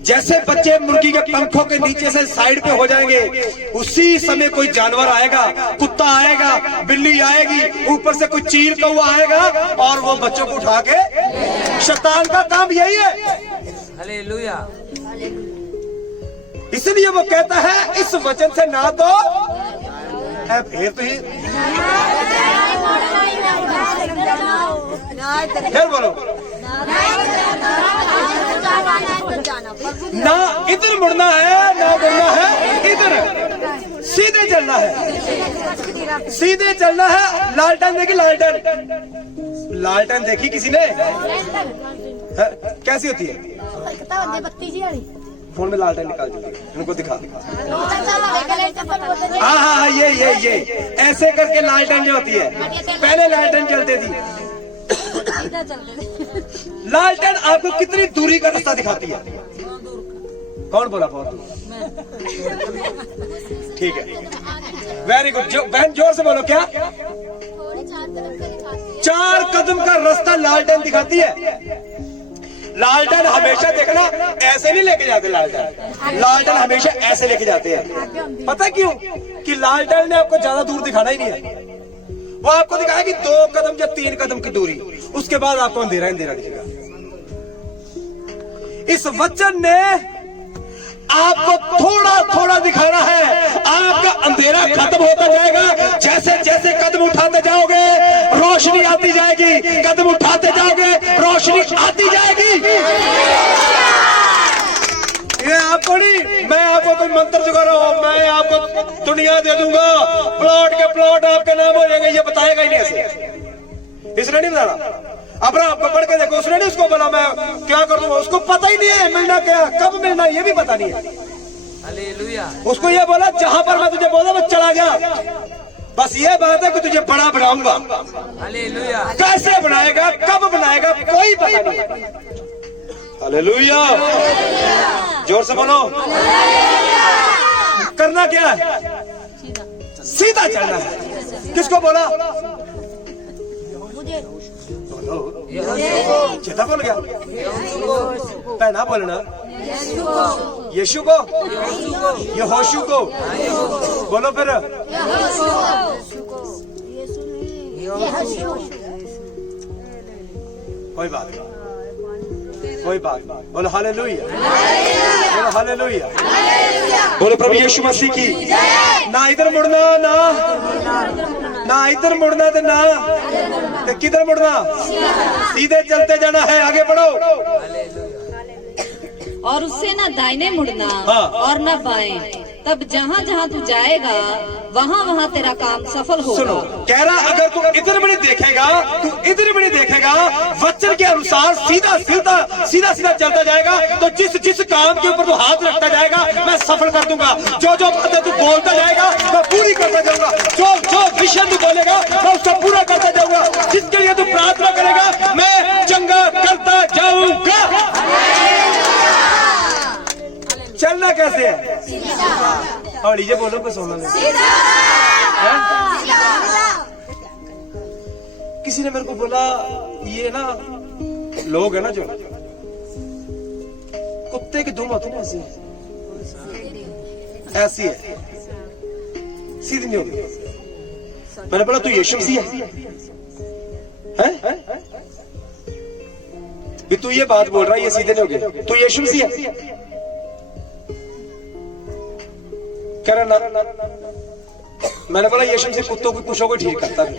जैसे बच्चे मुर्गी के पंखों के नीचे से साइड पे हो जाएंगे, उसी समय कोई जानवर आएगा, कुत्ता आएगा, बिल्ली आएगी, ऊपर से कोई चील कौवा आएगा और वो बच्चों को उठा के, शैतान का काम यही है। हालेलुया। इसलिए वो कहता है इस वचन से ना तो फिर बोलो ना इधर मुड़ना है ना मुड़ना है इधर, सीधे चलना है, सीधे चलना है। लालटेन देखी? लालटेन देखी किसी ने? कैसी होती है? फोन में लालटेन निकाल दीजिए, उनको दिखा। हाँ, ये ऐसे करके लालटेन जो होती है, पहले लालटेन चलती थी। लालटेन आपको कितनी दूरी का रास्ता दिखाती है? कौन बोला बहुत दूर? ठीक है, वेरी गुड। बहन जोर से बोलो, क्या? 4 कदम का रास्ता लालटेन दिखाती है। लालटेन हमेशा देखना ऐसे नहीं लेके जाते, लालटेन हमेशा ऐसे लेके जाते हैं। पता क्यों? कि लालटेन ने आपको ज्यादा दूर दिखाना ही नहीं है, वो आपको दिखाया कि 2 कदम या 3 कदम की दूरी, उसके बाद आपको अंधेरा अंधेरा दिखेगा। इस वचन ने आपको थोड़ा थोड़ा दिखाना है, आपका अंधेरा खत्म होता जाएगा। जैसे जैसे कदम उठाते जाओगे रोशनी आती जाएगी, कदम उठाते जाओगे रोशनी आती जाएगी। ये आपको नहीं, मैं आपको कोई मंत्र चुका रहा हूं, मैं आपको दुनिया दे दूंगा, प्लॉट के प्लॉट आपके नाम हो जाएंगे, ये बताएगा ही नहीं ऐसे। इसने नहीं बताना। अब्राहम को पढ़ के देखो, उसने नहीं उसको बोला मैं क्या कर दूंगा, उसको पता ही नहीं है मिलना क्या, कब मिलना, ये भी पता नहीं है। हालेलुया। उसको ये बोला जहां पर मैं तुझे बोला मैं चला जा, बस ये बात है कि तुझे बड़ा बनाऊंगा। हालेलुया। कैसे बनाएगा, कब बनाएगा, कोई पता नहीं। हालेलुया, जोर से बोलो। करना क्या है? सीधा चलना है। किसको बोला? चेता बोल गया, पहना बोलना। यीशु को, यहोशू को बोलो फिर। कोई बात नहीं, कोई बात नहीं, बोलो हालेलुया, बोलो हालेलुया, बोलो प्रभु यीशु मसीह की। ना इधर मुड़ना, ना इधर मुड़ना, तो ना तो किधर मुड़ना? सीधे चलते जाना है, आगे बढ़ो। और उससे ना दाहिने मुड़ना हाँ। और ना बाएं, तब जहाँ जहाँ तू जाएगा वहाँ वहाँ तेरा काम सफल होगा। सुनो, कह रहा अगर तू इधर भी नहीं देखेगा, तू इधर भी नहीं देखेगा, वचन के अनुसार सीधा सीधा चलता जाएगा, तो जिस काम के ऊपर तू हाथ रखता जाएगा मैं सफल कर दूंगा। जो बातें तू बोलता जाएगा मैं पूरी करता जाऊंगा, जो विषय तू बोलेगा मैं उसको पूरा करता जाऊंगा, जिसके लिए तू प्रार्थना करेगा मैं चंगा करता जाऊंगा। हौली जे बोलो को सुनना नहीं। हैं? किसी ने मेरे को बोला ये ना लोग है ना जो कुत्ते की दुम होती है ना ऐसी है, सीधी नहीं होगी। मैंने बोला तू यीशु मसीह है? भी तू ये बात बोल रहा है ये सीधे नहीं होगी, तू यीशु मसीह है? कह रहा ना। मैंने बोला यीशु मसीह कुत्तों की पूछों को ठीक करता है,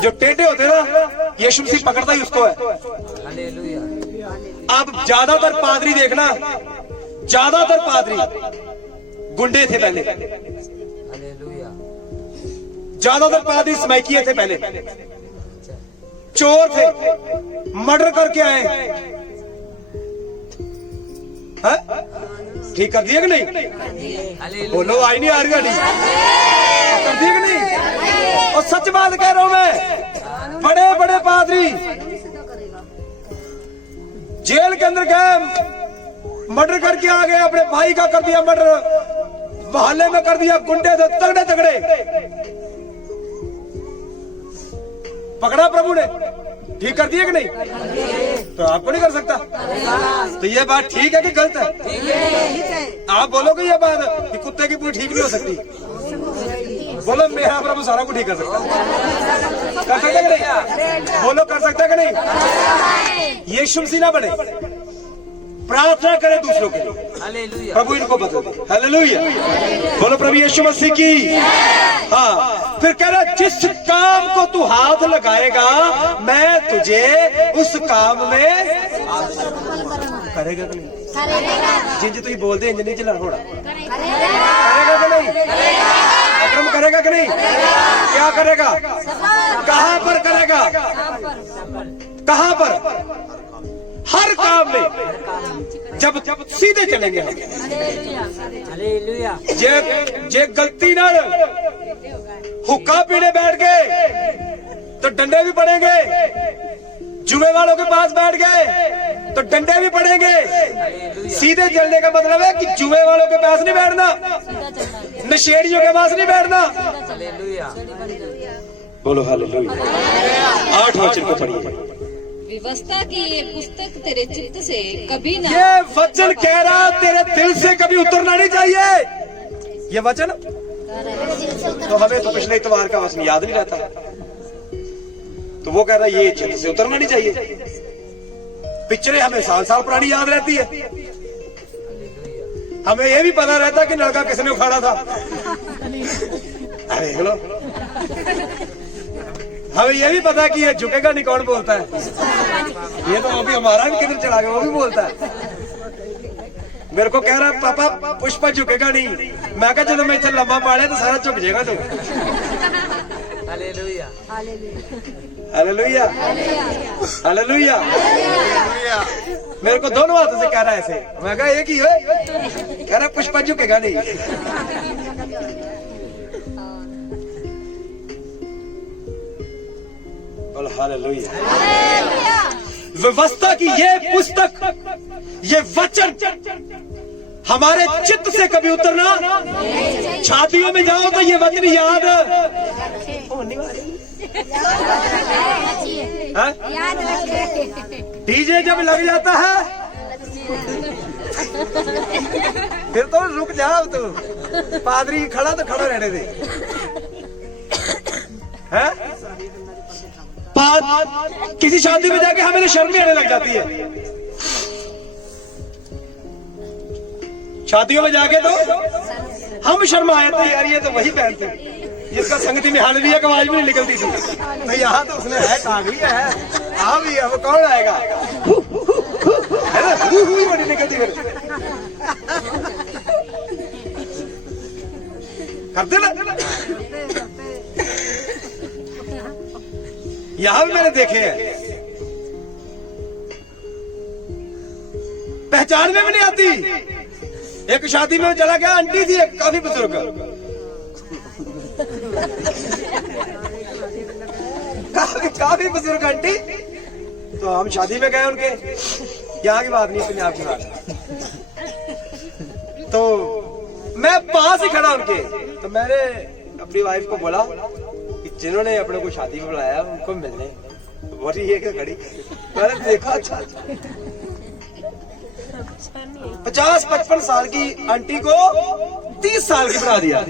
जो टेढ़े होते ना यीशु मसीह पकड़ता ही उसको है। हालेलुया। अब ज्यादातर पादरी देखना, ज्यादातर पादरी गुंडे थे पहले, हालेलुया। ज्यादातर पादरी स्मैकिए थे पहले, चोर थे, मर्डर करके आए हैं? ठीक कर दिया कि नहीं? हालेलुया। बोलो आई नहीं आ रही गाड़ी कर दिया कि नहीं? और सच बात कह रहा हूं मैं, बड़े बड़े पादरी जेल के अंदर गए, मर्डर करके आ गए, अपने भाई का कर दिया मर्डर, मोहल्ले में कर दिया, गुंडे थे तगड़े तगड़े, पकड़ा प्रभु ने, ठीक कर दिया कि नहीं? तो आपको नहीं कर सकता। तो ये बात ठीक है कि गलत है? आप बोलोगे ये बात कि कुत्ते की पूरी ठीक नहीं हो सकती? बोलो मेरा प्रभु सारा को ठीक कर सकता है। कर सकता कि नहीं? बोलो कर सकता कि नहीं? यीशु मसीह ना बने, प्रार्थना करें दूसरों के लिए, हालेलुया। प्रभु इनको बदल दे। हालेलुया। बोलो प्रभु यीशु मसीह की। हाँ, फिर कह रहा जिस काम को तू हाथ लगाएगा मैं तुझे उस काम में करेगा कि नहीं? जिंज तुम बोलते इंज नहीं चला होना, करेगा कि नहीं? अक्रम करेगा कि नहीं? क्या करेगा? कहां पर करेगा? कहां पर? हर काम में जब सीधे चलेंगे हम। हालेलुया। जे गलती ना हुक्का पीने बैठ गए तो डंडे भी पड़ेंगे, जुए वालों के पास बैठ गए तो डंडे भी पड़ेंगे। सीधे चलने का मतलब है कि जुए वालों के पास नहीं बैठना, नशेड़ियों के पास नहीं बैठना। हालेलुया। बोलो हालेलुया। 8 वचन को पढ़िए। व्यवस्था की ये पुस्तक तेरे चित्त से कभी ना, ये वचन कह रहा तेरे दिल से कभी उतरना नहीं चाहिए। ये वचन तो हमें तो पिछले इतवार का वचन याद नहीं रहता, तो वो कह रहा ये चित्त से उतरना नहीं चाहिए। पिक्चरें हमें साल साल पुरानी याद रहती है, हमें ये भी पता रहता कि नलका किसने उखाड़ा था। अरे लो, हमें ये भी पता कि ये झुकेगा नहीं कौन बोलता है। ये तो अभी हमारा भी किधर चला गया, वो भी बोलता है। मेरे को कह रहा है पापा पुष्पा झुकेगा नहीं, मैं कहा चलो मैं इतना लंबा पाड़े तो सारा झुक जाएगा तू। हालेलुया। हालेलुया। हालेलुया। मेरे को दोनों हाथों से कह रहा है ऐसे, मैं कहा एक ही है, कह रहा पुष्पा झुकेगा नहीं। हालेलुया। व्यवस्था की ये पुस्तक, ये वचन हमारे चित्त से कभी उतरना, छातियों में जाओ तो ये वचन याद डीजे जब लग जाता है फिर तो रुक जाओ, तू पादरी खड़ा तो खड़ा रहने दे। हैं? किसी शादी में जाके हमें शर्म आने लग जाती है। शादियों में जाके तो हम शर्म आए थे, यार ये तो वही पहनते जिसका संगति में हालेलुया की आवाज भी नहीं निकलती थी। तो यहाँ तो उसने है टांग लिया है, हाँ भी अब कौन आएगा, है ना, बड़ी निकलती फिर करते ना। यहां भी मैंने देखे हैं, पहचान में भी नहीं आती। एक शादी में चला गया, आंटी थी एक काफी बुजुर्ग, काफी बुजुर्ग आंटी। तो हम शादी में गए उनके, यहाँ की बात नहीं, पंजाब की बात। तो मैं पास ही खड़ा उनके, तो मैंने अपनी वाइफ को बोला कि जिन्होंने अपने को शादी में बुलाया उनको मिलने, बोली ये क्या खड़ी। मैंने देखा अच्छा 50-55 साल की आंटी को 30 साल की बना दिया।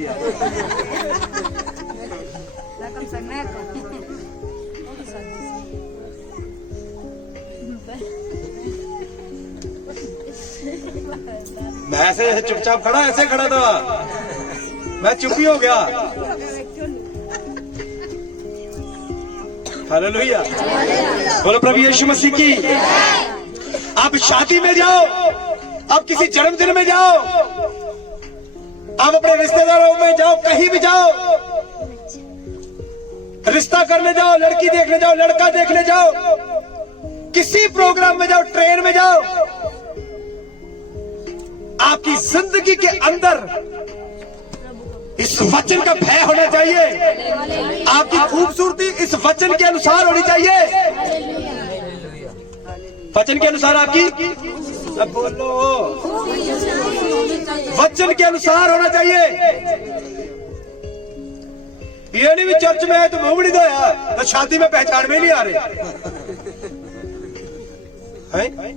मैं ऐसे चुपचाप खड़ा, ऐसे खड़ा था, मैं चुप ही हो गया। हालेलुया, बोलो प्रभु यीशु मसीह की। आप शादी में जाओ, आप किसी जन्मदिन में जाओ, आप अपने रिश्तेदारों में जाओ, कहीं भी जाओ, रिश्ता करने जाओ, लड़की देखने जाओ, लड़का देखने जाओ, किसी प्रोग्राम में जाओ, ट्रेन में जाओ, आपकी जिंदगी के अंदर इस वचन का भय होना चाहिए। आपकी खूबसूरती इस वचन के अनुसार होनी चाहिए। वचन के अनुसार आपकी, अब बोलो, वचन के अनुसार होना चाहिए। ये नहीं भी चर्च में है तो मुंह नहीं धोया तो शादी में पहचान में नहीं आ रहे हैं?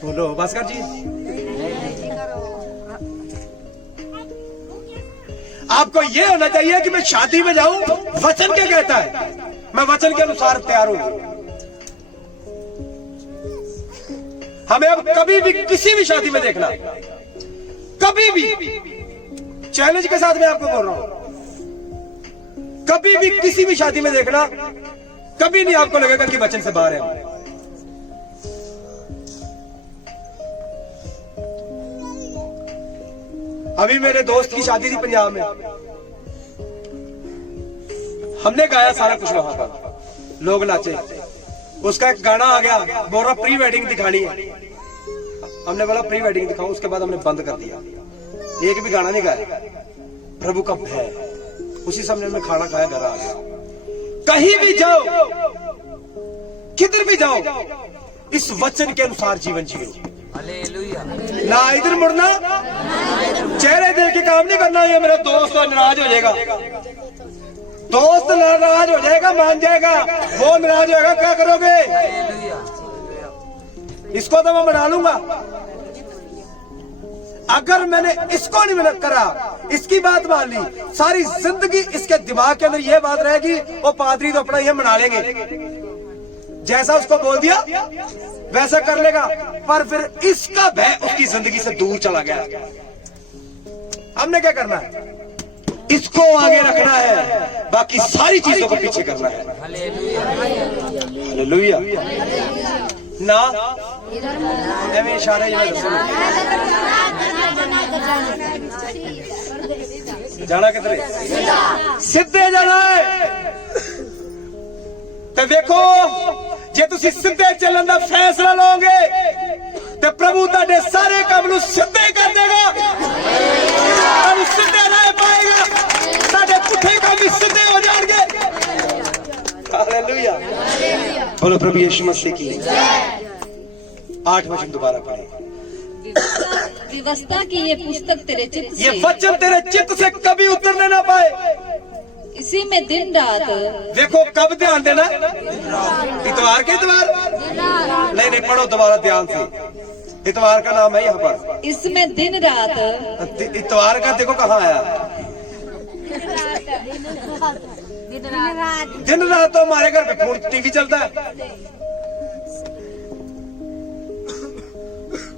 बोलो भास्कर जी, आपको ये होना चाहिए कि मैं शादी में जाऊं, वचन क्या कहता है, मैं वचन के अनुसार तैयार हूं। हमें अब कभी भी किसी भी शादी में देखना, कभी भी, चैलेंज के साथ मैं आपको बोल रहा हूं, कभी भी किसी भी शादी में देखना, कभी नहीं आपको लगेगा कि वचन से बाहर है। अभी मेरे दोस्त की शादी थी पंजाब में, हमने गाया सारा कुछ वहां पर, लोग नाचे, उसका एक गाना आ गया, बोल रहा प्री वेडिंग दिखानी है। हमने बोला प्री वेडिंग दिखाओ, उसके बाद हमने बंद कर दिया, एक भी गाना नहीं गाया। प्रभु का भय, उसी समय हमने खाना खाया, घर आ गया। कहीं भी जाओ, किधर भी जाओ, इस वचन के अनुसार जीवन जियो। हालेलुया, ना इधर मुड़ना, चेहरे देख के काम नहीं करना। ये मेरा दोस्त नाराज हो जाएगा, दोस्त नाराज हो जाएगा, मान जाएगा, वो नाराज होगा, क्या करोगे? इसको तो मैं मना लूंगा। अगर मैंने इसको नहीं मना करा, इसकी बात मान ली, सारी जिंदगी इसके दिमाग के अंदर ये बात रहेगी, वो पादरी तो अपना ये मना लेंगे, जैसा उसको बोल दिया वैसा कर लेगा। पर फिर इसका भय उसकी जिंदगी से दूर चला गया। हमने क्या करना है? इसको आगे रखना है, बाकी सारी चीजों को पीछे करना है। हालेलुया, ना एवं इशारे जाना किधर सीधे जाना है। तो देखो, जे तुसी सीधे चलन का फैसला लोगे तो प्रभु तुहाडे सारे काम नूं सीधे कर देगा, सीधे रह पाएगा, तुहाडे पुठे काम भी सीधे हो जाएंगे। हालेलुया, बोलो प्रभु यीशु मसीह की। 8 वचन दोबारा पढ़े। व्यवस्था की ये पुस्तक तेरे चित्त से, ये वचन तेरे चित्त से कभी उतरने ना पाए। इसी में दिन रात, देखो कब ध्यान देना, इतवार के इतवार नहीं, नहीं पढ़ो दोबारा ध्यान से। इतवार का नाम है यहाँ पर, इसमें दिन रात, इतवार का देखो कहाँ आया। दिन रात तो हमारे घर पे फोन टीवी चलता है,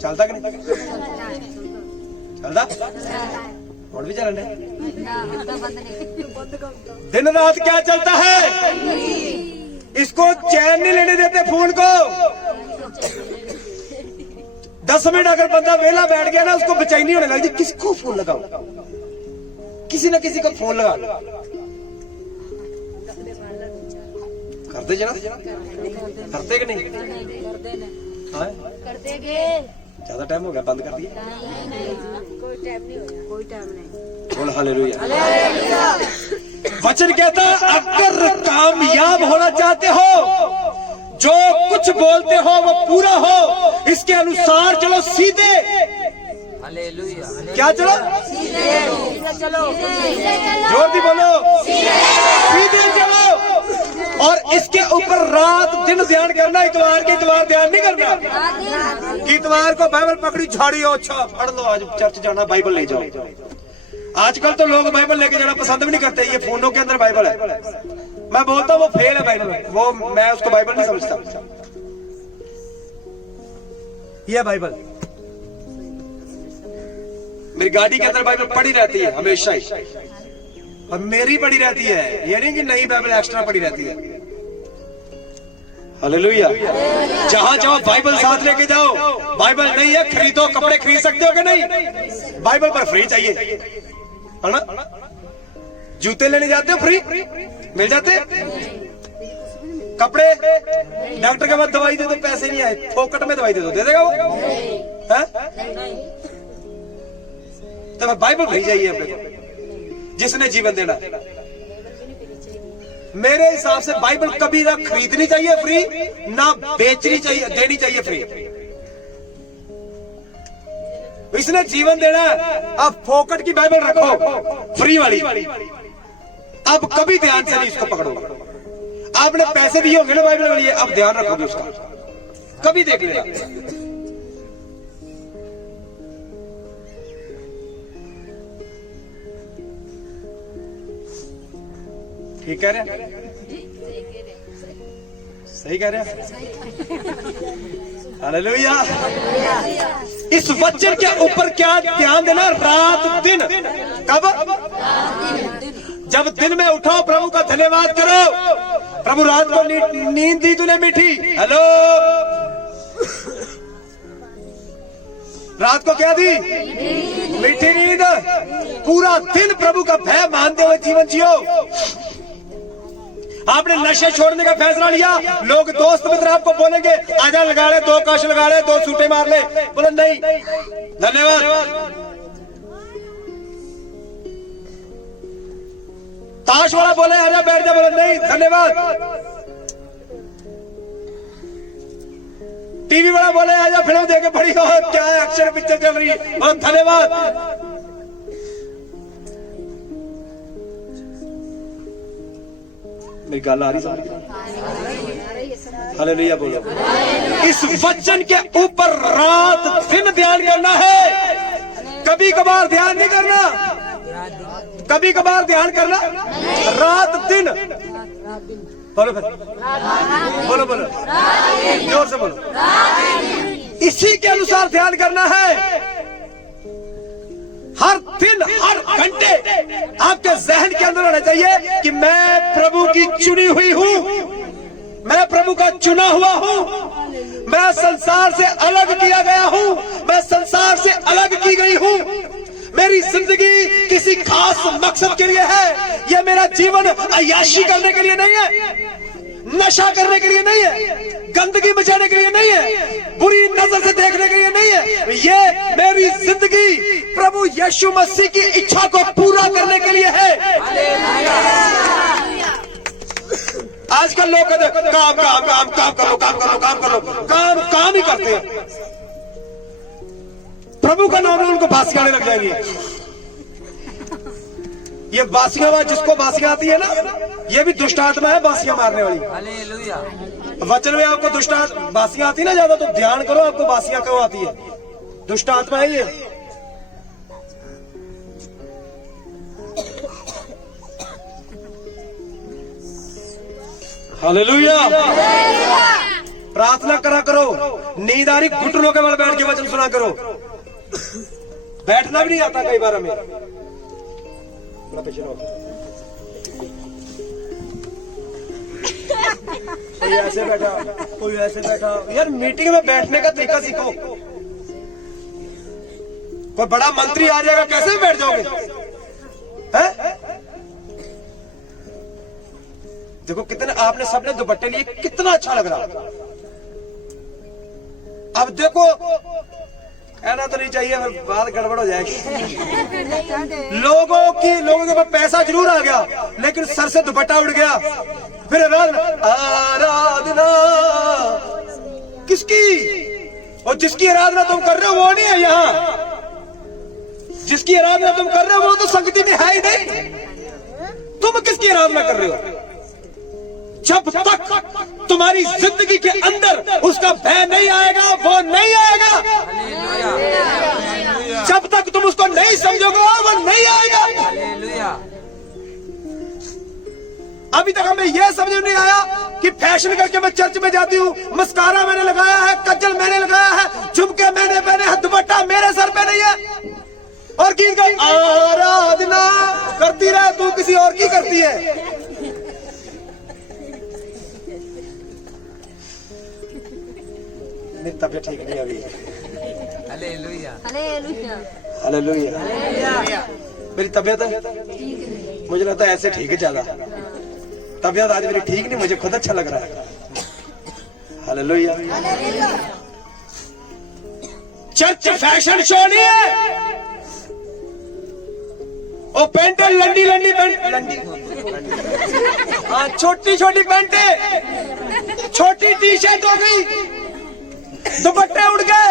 चलता कि नहीं चलता? और भी चल रहे। दिन रात क्या चलता है? इसको चैन नहीं लेने देते फोन को। 10 मिनट अगर बंदा वेला बैठ गया ना, उसको बेचैनी होने लगती, किसको फोन लगाऊं, किसी न किसी को फोन लगा। करते जरा, करते कि नहीं? ज्यादा टाइम हो गया, बंद कर दिया। बोल हालेलुया। वचन कहता, अगर कामयाब होना चाहते हो, जो कुछ बोलते हो वो पूरा हो, इसके अनुसार चलो सीधे। हालेलुया क्या चलो? जोर दी बोलो, सीधे चलो। और इसके ऊपर रात दिन ध्यान करना, इतवार के इतवार ध्यान नहीं करना कि इतवार को बाइबल पकड़ी झाड़ी हो, अच्छा पढ़ लो, आज चर्च जाना बाइबल ले जाओ। आजकल तो लोग बाइबल लेके जाना पसंद भी नहीं करते, ये फोनों के अंदर बाइबल है। मैं बोलता हूँ वो फेल है बाइबल, वो मैं उसको बाइबल नहीं समझता। ये बाइबल मेरी गाड़ी के अंदर बाइबल पड़ी रहती है हमेशा ही, और मेरी पड़ी रहती है, ये नहीं कि नई बाइबल एक्स्ट्रा पड़ी रहती है। हालेलुया। जहां जाओ बाइबल साथ लेके जाओ। बाइबल नहीं है खरीदो, कपड़े खरीद सकते हो कि नहीं? बाइबल पर फ्री चाहिए, है ना? जूते लेने जाते हो फ्री मिल जाते, कपड़े डॉक्टर के बाद दवाई दे दो, पैसे नहीं आए, फोकट में दवाई दे दो, दे देगा वो? है? तो बाइबल भेज जाइए अपने को, जिसने जीवन देना। मेरे हिसाब से बाइबल कभी ना खरीदनी चाहिए फ्री, ना बेचनी चाहिए, देनी चाहिए फ्री। इसने जीवन देना है, अब फोकट की बाइबल रखो, फ्री वाली। अब कभी ध्यान से नहीं इसको पकड़ो। आपने पैसे दिए होंगे ना बाइबल के लिए, अब ध्यान रखोगे उसका, कभी देख लेना। ठीक कह रहे हैं? सही कह रहे हैं? हालेलुया। इस वचन के ऊपर क्या ध्यान देना? रात दिन। कब? जब दिन में उठो प्रभु का धन्यवाद करो। प्रभु रात को नींद दी तूने मीठी, हेलो, रात को क्या दी? मीठी नींद। पूरा दिन प्रभु का भय मानते हुए जीवन जियो। आपने नशे छोड़ने का फैसला लिया, लोग दोस्त मित्र आपको बोलेंगे आजा लगा ले, 2 काश लगा ले, 2 सूटे मार ले, बोले नहीं धन्यवाद। ताश वाला बोले आजा बैठ जा, बोले नहीं धन्यवाद। टीवी वाला बोले आजा फिल्म देखे बड़ी हो, क्या है एक्शन पिक्चर चल रही है, बोले धन्यवाद। मेरी गाल आ रही है? हालेलुया बोलो। इस वचन के ऊपर रात दिन ध्यान करना है, कभी कभार ध्यान नहीं करना, कभी कभार ध्यान करना, रात दिन। बोलो फिर, बोलो बोलो जोर से बोलो। इसी के अनुसार ध्यान करना है। हर दिन हर घंटे आपके जहन के अंदर होना चाहिए कि मैं प्रभु की चुनी हुई हूँ, मैं प्रभु का चुना हुआ हूँ, मैं संसार से अलग किया गया हूँ, मैं संसार से अलग की गई हूँ। मेरी जिंदगी किसी खास मकसद के लिए है। यह मेरा जीवन अय्याशी करने के लिए नहीं है, नशा करने के लिए नहीं है, गंदगी मचाने के लिए नहीं है, बुरी नजर से देखने के लिए नहीं है। ये मेरी जिंदगी प्रभु यीशु मसीह की इच्छा को पूरा करने के लिए है। आजकल लोग कहते हैं काम काम काम काम करो, काम करो, काम करो, काम काम ही करते हैं। प्रभु का नाम उनको बासियां आने लग जाएंगी। ये बासियां, जिसको बासियां आती है ना, ये भी दुष्ट आत्मा है, बासियां मारने वाली। हालेलुया। वचन में आपको दुष्ट बासियां आती ना ज्यादा, तो ध्यान करो आपको बासियां क्यों आती है। दुष्ट आत्मा है ये। हालेलुया। प्रार्थना करा करो, नींद आ रही घुटनों के बल बैठ के वचन सुना करो। बैठना भी नहीं आता कई बार हमें। कोई ऐसे बैठा, कोई ऐसे बैठा। यार मीटिंग में बैठने का तरीका सीखो। कोई बड़ा मंत्री आ जाएगा, कैसे बैठ जाओगे? हैं? देखो कितने आपने सबने दुपट्टे लिए, कितना अच्छा लग रहा। अब देखो कहना तो नहीं चाहिए, बात गड़बड़ हो जाएगी। लोगों के पास पैसा जरूर आ गया, लेकिन सर से दुपट्टा उड़ गया। फिर आराधना किसकी? और जिसकी आराधना तुम कर रहे हो वो नहीं है यहाँ। जिसकी आराधना तुम कर रहे हो वो तो संगति में है ही नहीं। तुम किसकी आराधना कर रहे हो? जब तक तुम्हारी जिंदगी के अंदर उसका भय नहीं आएगा, वो नहीं आएगा। जब तक तुम उसको नहीं समझोगे वो नहीं आएगा। हालेलुया। अभी तक हमें यह समझ नहीं आया कि फैशन करके मैं चर्च में जाती हूँ, मस्कारा मैंने लगाया है, कज्जल मैंने लगाया है, झुमके मैंने पहने हैं, दुपट्टा मेरे सर पे नहीं है, और गीत गाई आराधना करती रहे, तू किसी और की करती है। मेरी तबीयत ठीक नहीं अभी। हालेलुया। हालेलुया। हालेलुया। मेरी तबीयत मुझे लगता है ऐसे ठीक है ज्यादा। तबीयत आज मेरी ठीक नहीं, मुझे खुद अच्छा लग रहा है। हालेलुया। चर्च फैशन शो नहीं है। ओ पैंट लंडी लंडी पैंट, लंडी हाँ, छोटी छोटी पैंटे, छोटी टी शर्ट हो गई, दुपट्टे उड़ गए।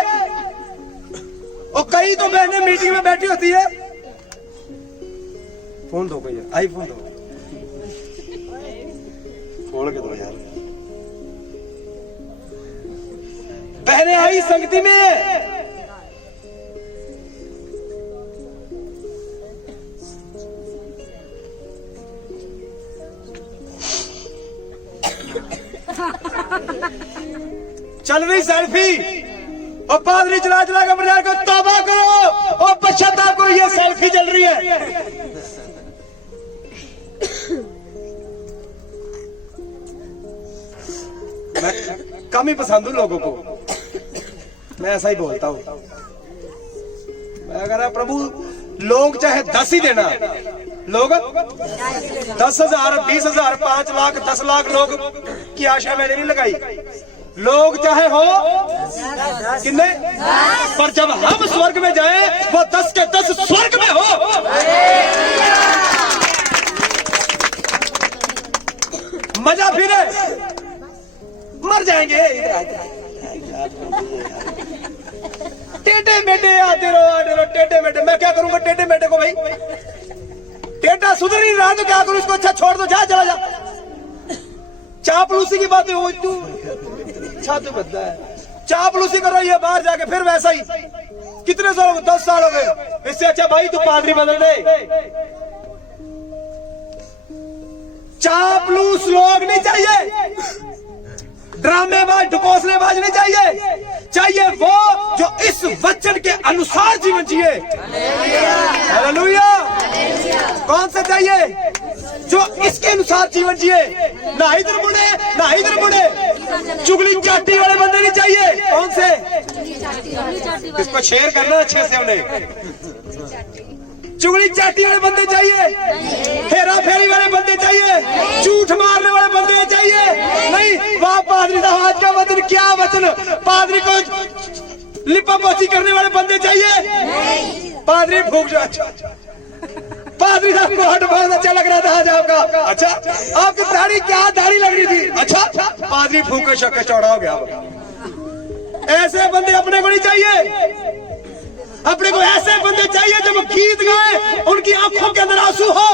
और कई तो बहनें मीटिंग में बैठी होती है, फोन दो भैया, आईफोन दो, खोल के दो यार। बहनें आई संगति में, चल रही सेल्फी, और पादरी चला चला के प्रचार को तौबा करो और पश्चाताप करो, ये सेल्फी चल रही है। मैं कम ही पसंद हूं लोगों को, मैं ऐसा ही बोलता हूं। मैं कह रहा प्रभु लोग चाहे 10 ही देना, लोग 10,000 20,000 5 लाख 10 लाख लोग की आशा मैंने नहीं लगाई। लोग चाहे हो कितने, पर जब हम स्वर्ग में जाएं वो 10 के 10 स्वर्ग में हो। मजा फिर मर जाएंगे। टेढ़े मेढ़े आते रहो टेढ़े मेढ़े। मैं क्या करूंगा टेढ़े मेढ़े को? भाई टेढ़ा सुधर नहीं रहा तो क्या करूं इसको? अच्छा छोड़ दो, जा चला जा। चापलूसी की बातें हो, तू छाती बदला है, चापलूसी कर रही है बाहर जाके, फिर वैसा ही। कितने साल हो गए? 10 साल हो गए। इससे अच्छा भाई तू पादरी बदल दे। चापलूस लोग नहीं चाहिए, ड्रामेबाज ढकोसलेबाज नहीं चाहिए। चाहिए वो जो इस वचन के अनुसार जीवन जिए। हालेलुया। कौन सा चाहिए? जो इसके अनुसार जीवन जिए, ना इधर मुड़े ना इधर मुड़े। चुगली चाटी वाले बंदे नहीं चाहिए। कौन से? इसको शेयर करना अच्छे से उन्हें। चुगली चाटी वाले बंदे चाहिए, फेरा फेरी वाले बंदे चाहिए, झूठ मारने वाले बंदे चाहिए नहीं। वाह पादरी साहब आज का वचन, क्या वचन! पादरी को लिपा पोछी करने वाले बंदे चाहिए। पादरी फूक जा। पादरी साहब को हट बहुत अच्छा लग रहा था आज आपका। अच्छा आपकी दाढ़ी, क्या दाढ़ी लग रही थी? अच्छा पादरी फूक के शक्के चौड़ा हो गया। ऐसे बंदे अपने को नहीं चाहिए। अपने को ऐसे बंदे चाहिए जब गीत गाए उनकी आंखों के अंदर आंसू हो,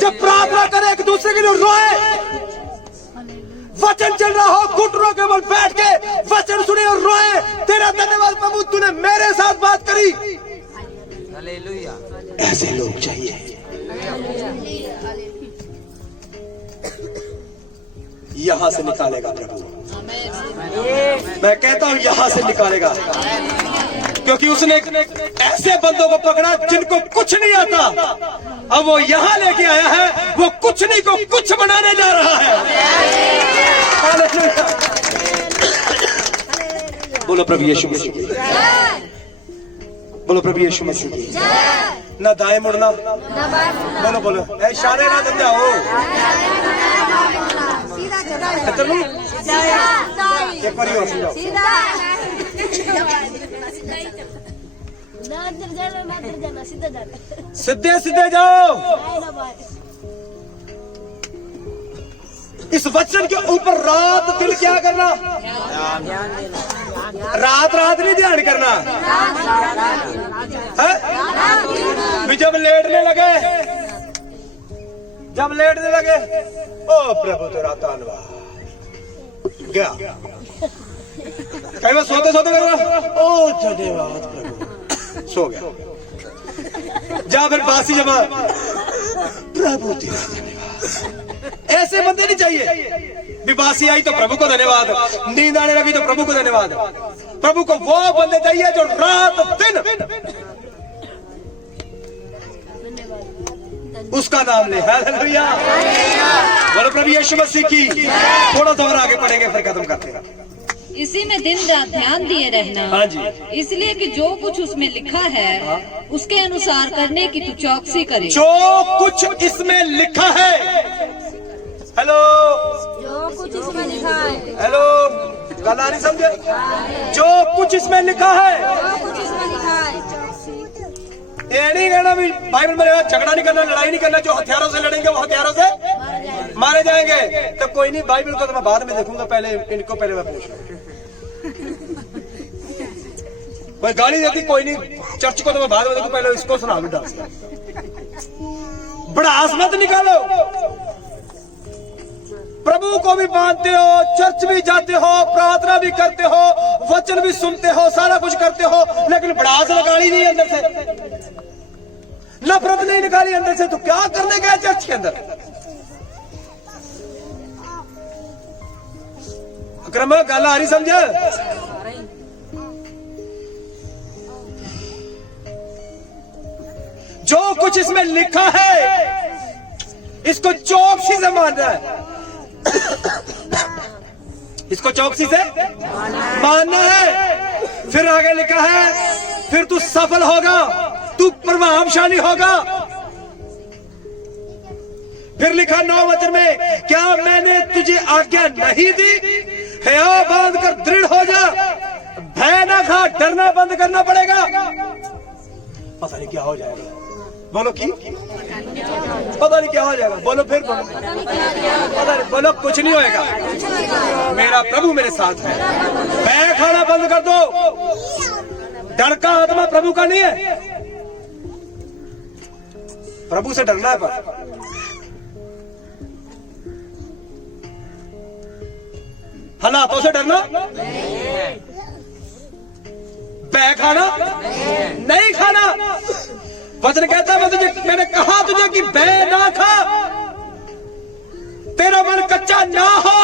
जब प्रार्थना करे एक दूसरे के लिए रोए, वचन चल रहा हो घुटनों के बल बैठ के वचन सुने और रोए। तेरा धन्यवाद प्रभु, तूने मेरे साथ बात करी। हालेलुया। ऐसे लोग चाहिए। यहां से निकालेगा प्रभु, मैं कहता हूं यहां से निकालेगा, क्योंकि उसने ऐसे बंदों को पकड़ा जिनको कुछ नहीं आता। अब वो यहां लेके आया है, वो कुछ नहीं को कुछ बनाने जा रहा है। बोलो प्रभु यीशु मसीह की, बोलो प्रभु यीशु मसीह की। ना दाएं मुड़ना, बोलो बोलो, इशारे ना समझाओ। एक बार और समझाओ। सीधे सीधे जाओ। इस वचन के ऊपर रात दिन क्या करना? रात रात नहीं ध्यान करना, है? भी जब लेटने लगे, ओ प्रभु तेरा धन्यवाद, गया कई बार सोते सोते कर रहा, ओ धन्यवाद प्रभु, सो गया। जा फिर बासी जमा, प्रभु तेरा धन्यवाद। ऐसे बंदे नहीं चाहिए। बासी आई तो प्रभु को धन्यवाद, नींद आने लगी तो प्रभु को धन्यवाद। प्रभु को वो बंदे चाहिए जो रात दिन उसका नाम ले। हालेलुया, बोलो प्रभु यीशु मसीह की। थोड़ा सा और आगे पढ़ेंगे फिर खत्म करते हैं। इसी में दिन रात ध्यान दिए रहना। हाँ जी। इसलिए कि जो कुछ उसमें लिखा है उसके अनुसार करने की तू चौकसी करे। जो कुछ इसमें लिखा है, हेलो, जो कुछ इसमें लिखा है, हेलो, गला नहीं समझे? जो कुछ इसमें लिखा है, जो कुछ इसमें लिखा है, ये नहीं कहना भी बाइबल में झगड़ा नहीं करना, लड़ाई नहीं करना। जो हथियारों से लड़ेंगे वो हथियारों से मारे जाएंगे। तो कोई नहीं, बाइबल को तो मैं बाद में देखूंगा, पहले इनको पहले मैं पूछ लूं। कोई गाली देती कोई नहीं, चर्च को तो मैं बाद में देखूं, पहले इसको सुना लूं। डांस भड़ास मत निकालो। प्रभु को भी मानते हो, चर्च भी जाते हो, प्रार्थना भी करते हो, वचन भी सुनते हो, सारा कुछ करते हो, लेकिन भड़ास निकाली नहीं अंदर से, नफरत नहीं निकाली अंदर से, तो क्या करने गए चर्च के अंदर? अक्रम गल आ रही समझ? जो कुछ इसमें लिखा है इसको चौकसी से मानना है। इसको चौकसी से मानना है। फिर आगे लिखा है, फिर तू सफल होगा, तू प्रभावशाली होगा। फिर लिखा 9 वचन में, क्या मैंने तुझे आज्ञा नहीं दी? हया बांध कर दृढ़ हो जा, भय ना खा, डरना बंद करना पड़ेगा। पता नहीं क्या हो जाएगा, बोलो की पता नहीं क्या हो जाएगा, बोलो फिर बोलो, पता नहीं, बोलो कुछ नहीं होएगा, मेरा प्रभु मेरे साथ है। भय खाना बंद कर दो। डर का आत्मा प्रभु का नहीं है। प्रभु से डरना है, पर हालातों से डरना, भय खाना नहीं खाना। वचन कहता है, मैंने कहा तुझे कि भय ना खा, तेरा मन कच्चा ना हो।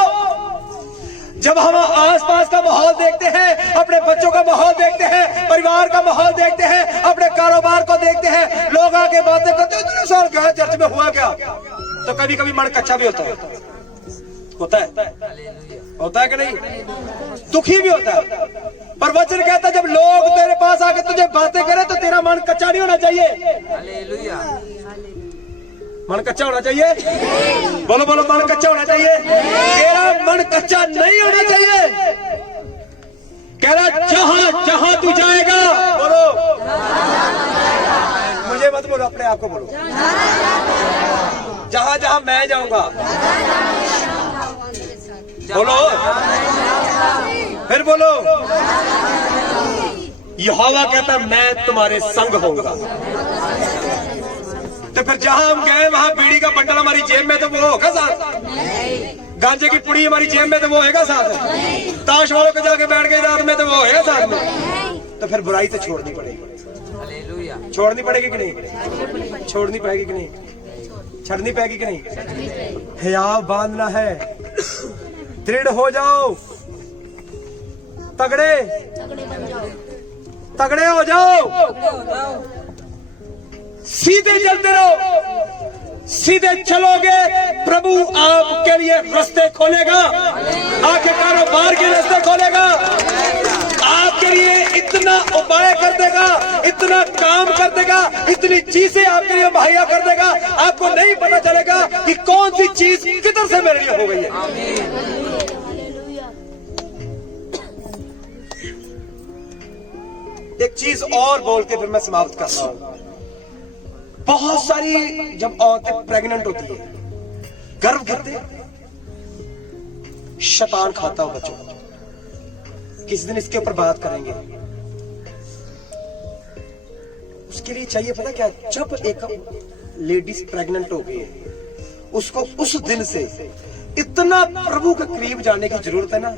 जब हम आसपास का माहौल देखते हैं, अपने बच्चों का माहौल देखते हैं, परिवार का माहौल देखते हैं, अपने कारोबार को देखते हैं, लोग आके बातें करते हैं, इतने साल क्या चर्च में हुआ क्या, तो कभी कभी मन कच्चा भी होता है कि नहीं? दुखी भी होता है। पर वचन कहता है, जब लोग तेरे पास आके तुझे बातें करें तो तेरा मन कच्चा नहीं होना चाहिए। मन कच्चा होना चाहिए, बोलो बोलो, मन कच्चा होना चाहिए। तेरा मन कच्चा नहीं होना चाहिए। कह रहा जहां जहां तू जाएगा, बोलो, मुझे मत बोलो, अपने आप को बोलो, जहां जहां मैं जाऊंगा, बोलो, फिर बोलो, यहोवा कहता मैं तुम्हारे संग होऊंगा। तो फिर जहां हम गए वहां बीड़ी का बंडल हमारी जेब में, तो वो होगा साथ? गांजे की पुड़ी हमारी जेब में, तो वो होगा साथ? ताश वालों के जाके बैठ गए रात में, तो वो होगा साथ में? तो फिर बुराई तो छोड़नी पड़ेगी। छोड़नी पड़ेगी कि नहीं? छोड़नी पाएगी कि नहीं? छड़नी पाएगी कि नहीं? हियाव बांधना है, दृढ़ हो जाओ, तगड़े तगड़े हो जाओ, सीधे चलते रहो। सीधे चलोगे, प्रभु आपके लिए रास्ते खोलेगा, आपके कारोबार के रास्ते खोलेगा, आपके लिए इतना उपाय कर देगा, इतना काम कर देगा, इतनी चीजें आपके लिए मुहैया कर देगा, आपको नहीं पता चलेगा कि कौन सी चीज किधर से मेरे लिए हो गई है। एक चीज और बोल के फिर मैं समाप्त करता हूं। बहुत सारी जब औरतें प्रेग्नेंट होती है, गर्भ करते, शैतान खाता हो बच्चों को। किसी दिन इसके ऊपर बात करेंगे। उसके लिए चाहिए पता क्या, जब एक लेडीज प्रेग्नेंट हो गई है उसको उस दिन से इतना प्रभु के करीब जाने की जरूरत है ना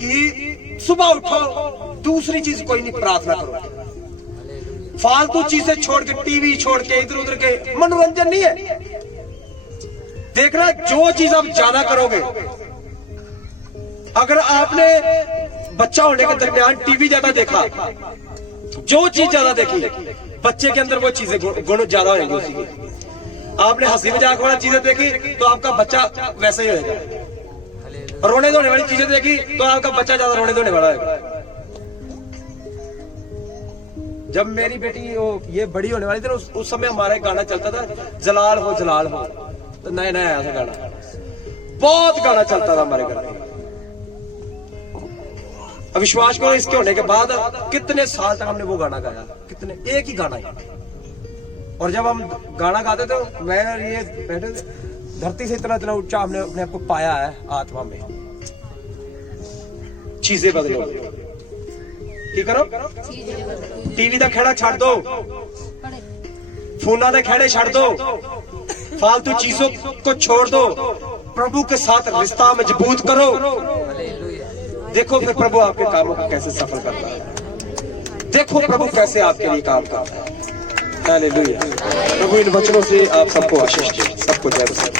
कि सुबह उठो दूसरी चीज कोई नहीं, प्रार्थना करो। फालतू चीजें छोड़ के, टीवी छोड़ के, इधर उधर के मनोरंजन नहीं है। देखना जो चीज आप ज्यादा करोगे, अगर आपने बच्चा होने के दरमियान टीवी ज्यादा देखा, जो चीज ज्यादा देखी, बच्चे के अंदर वो चीजें गुण ज्यादा होंगे उसी की। आपने हंसी मजाक वाली चीजें देखी तो आपका बच्चा वैसा ही होगा। रोने धोने वाली चीजें देखी तो आपका बच्चा ज्यादा रोने धोने वाला होगा। जब मेरी बेटी ये बड़ी होने वाली थी ना, उस समय हमारा एक गाना चलता था, जलाल हो तो नया नया आया था गाना, बहुत गाना चलता था हमारे घर में। अब विश्वास करो, इसके होने के बाद कितने साल तक हमने वो गाना गाया, कितने, एक ही गाना ही। और जब हम गाना गाते थे, मैं और ये बैठे थे, धरती से इतना इतना ऊंचा हमने अपने आप को पाया है आत्मा में। चीजें बदलो, की करो, टीवी का खेड़ा छाड़ दो, फोना के खेड़े छाड़ दो, फालतू चीजों को छोड़ दो, प्रभु के साथ रिश्ता मजबूत करो। देखो फिर प्रभु आपके कामों को कैसे सफल करता है, देखो प्रभु कैसे आपके लिए काम करता है। हालेलुया। प्रभु इन वचनों से आप सबको आशीष दे, सबको जय मसीह।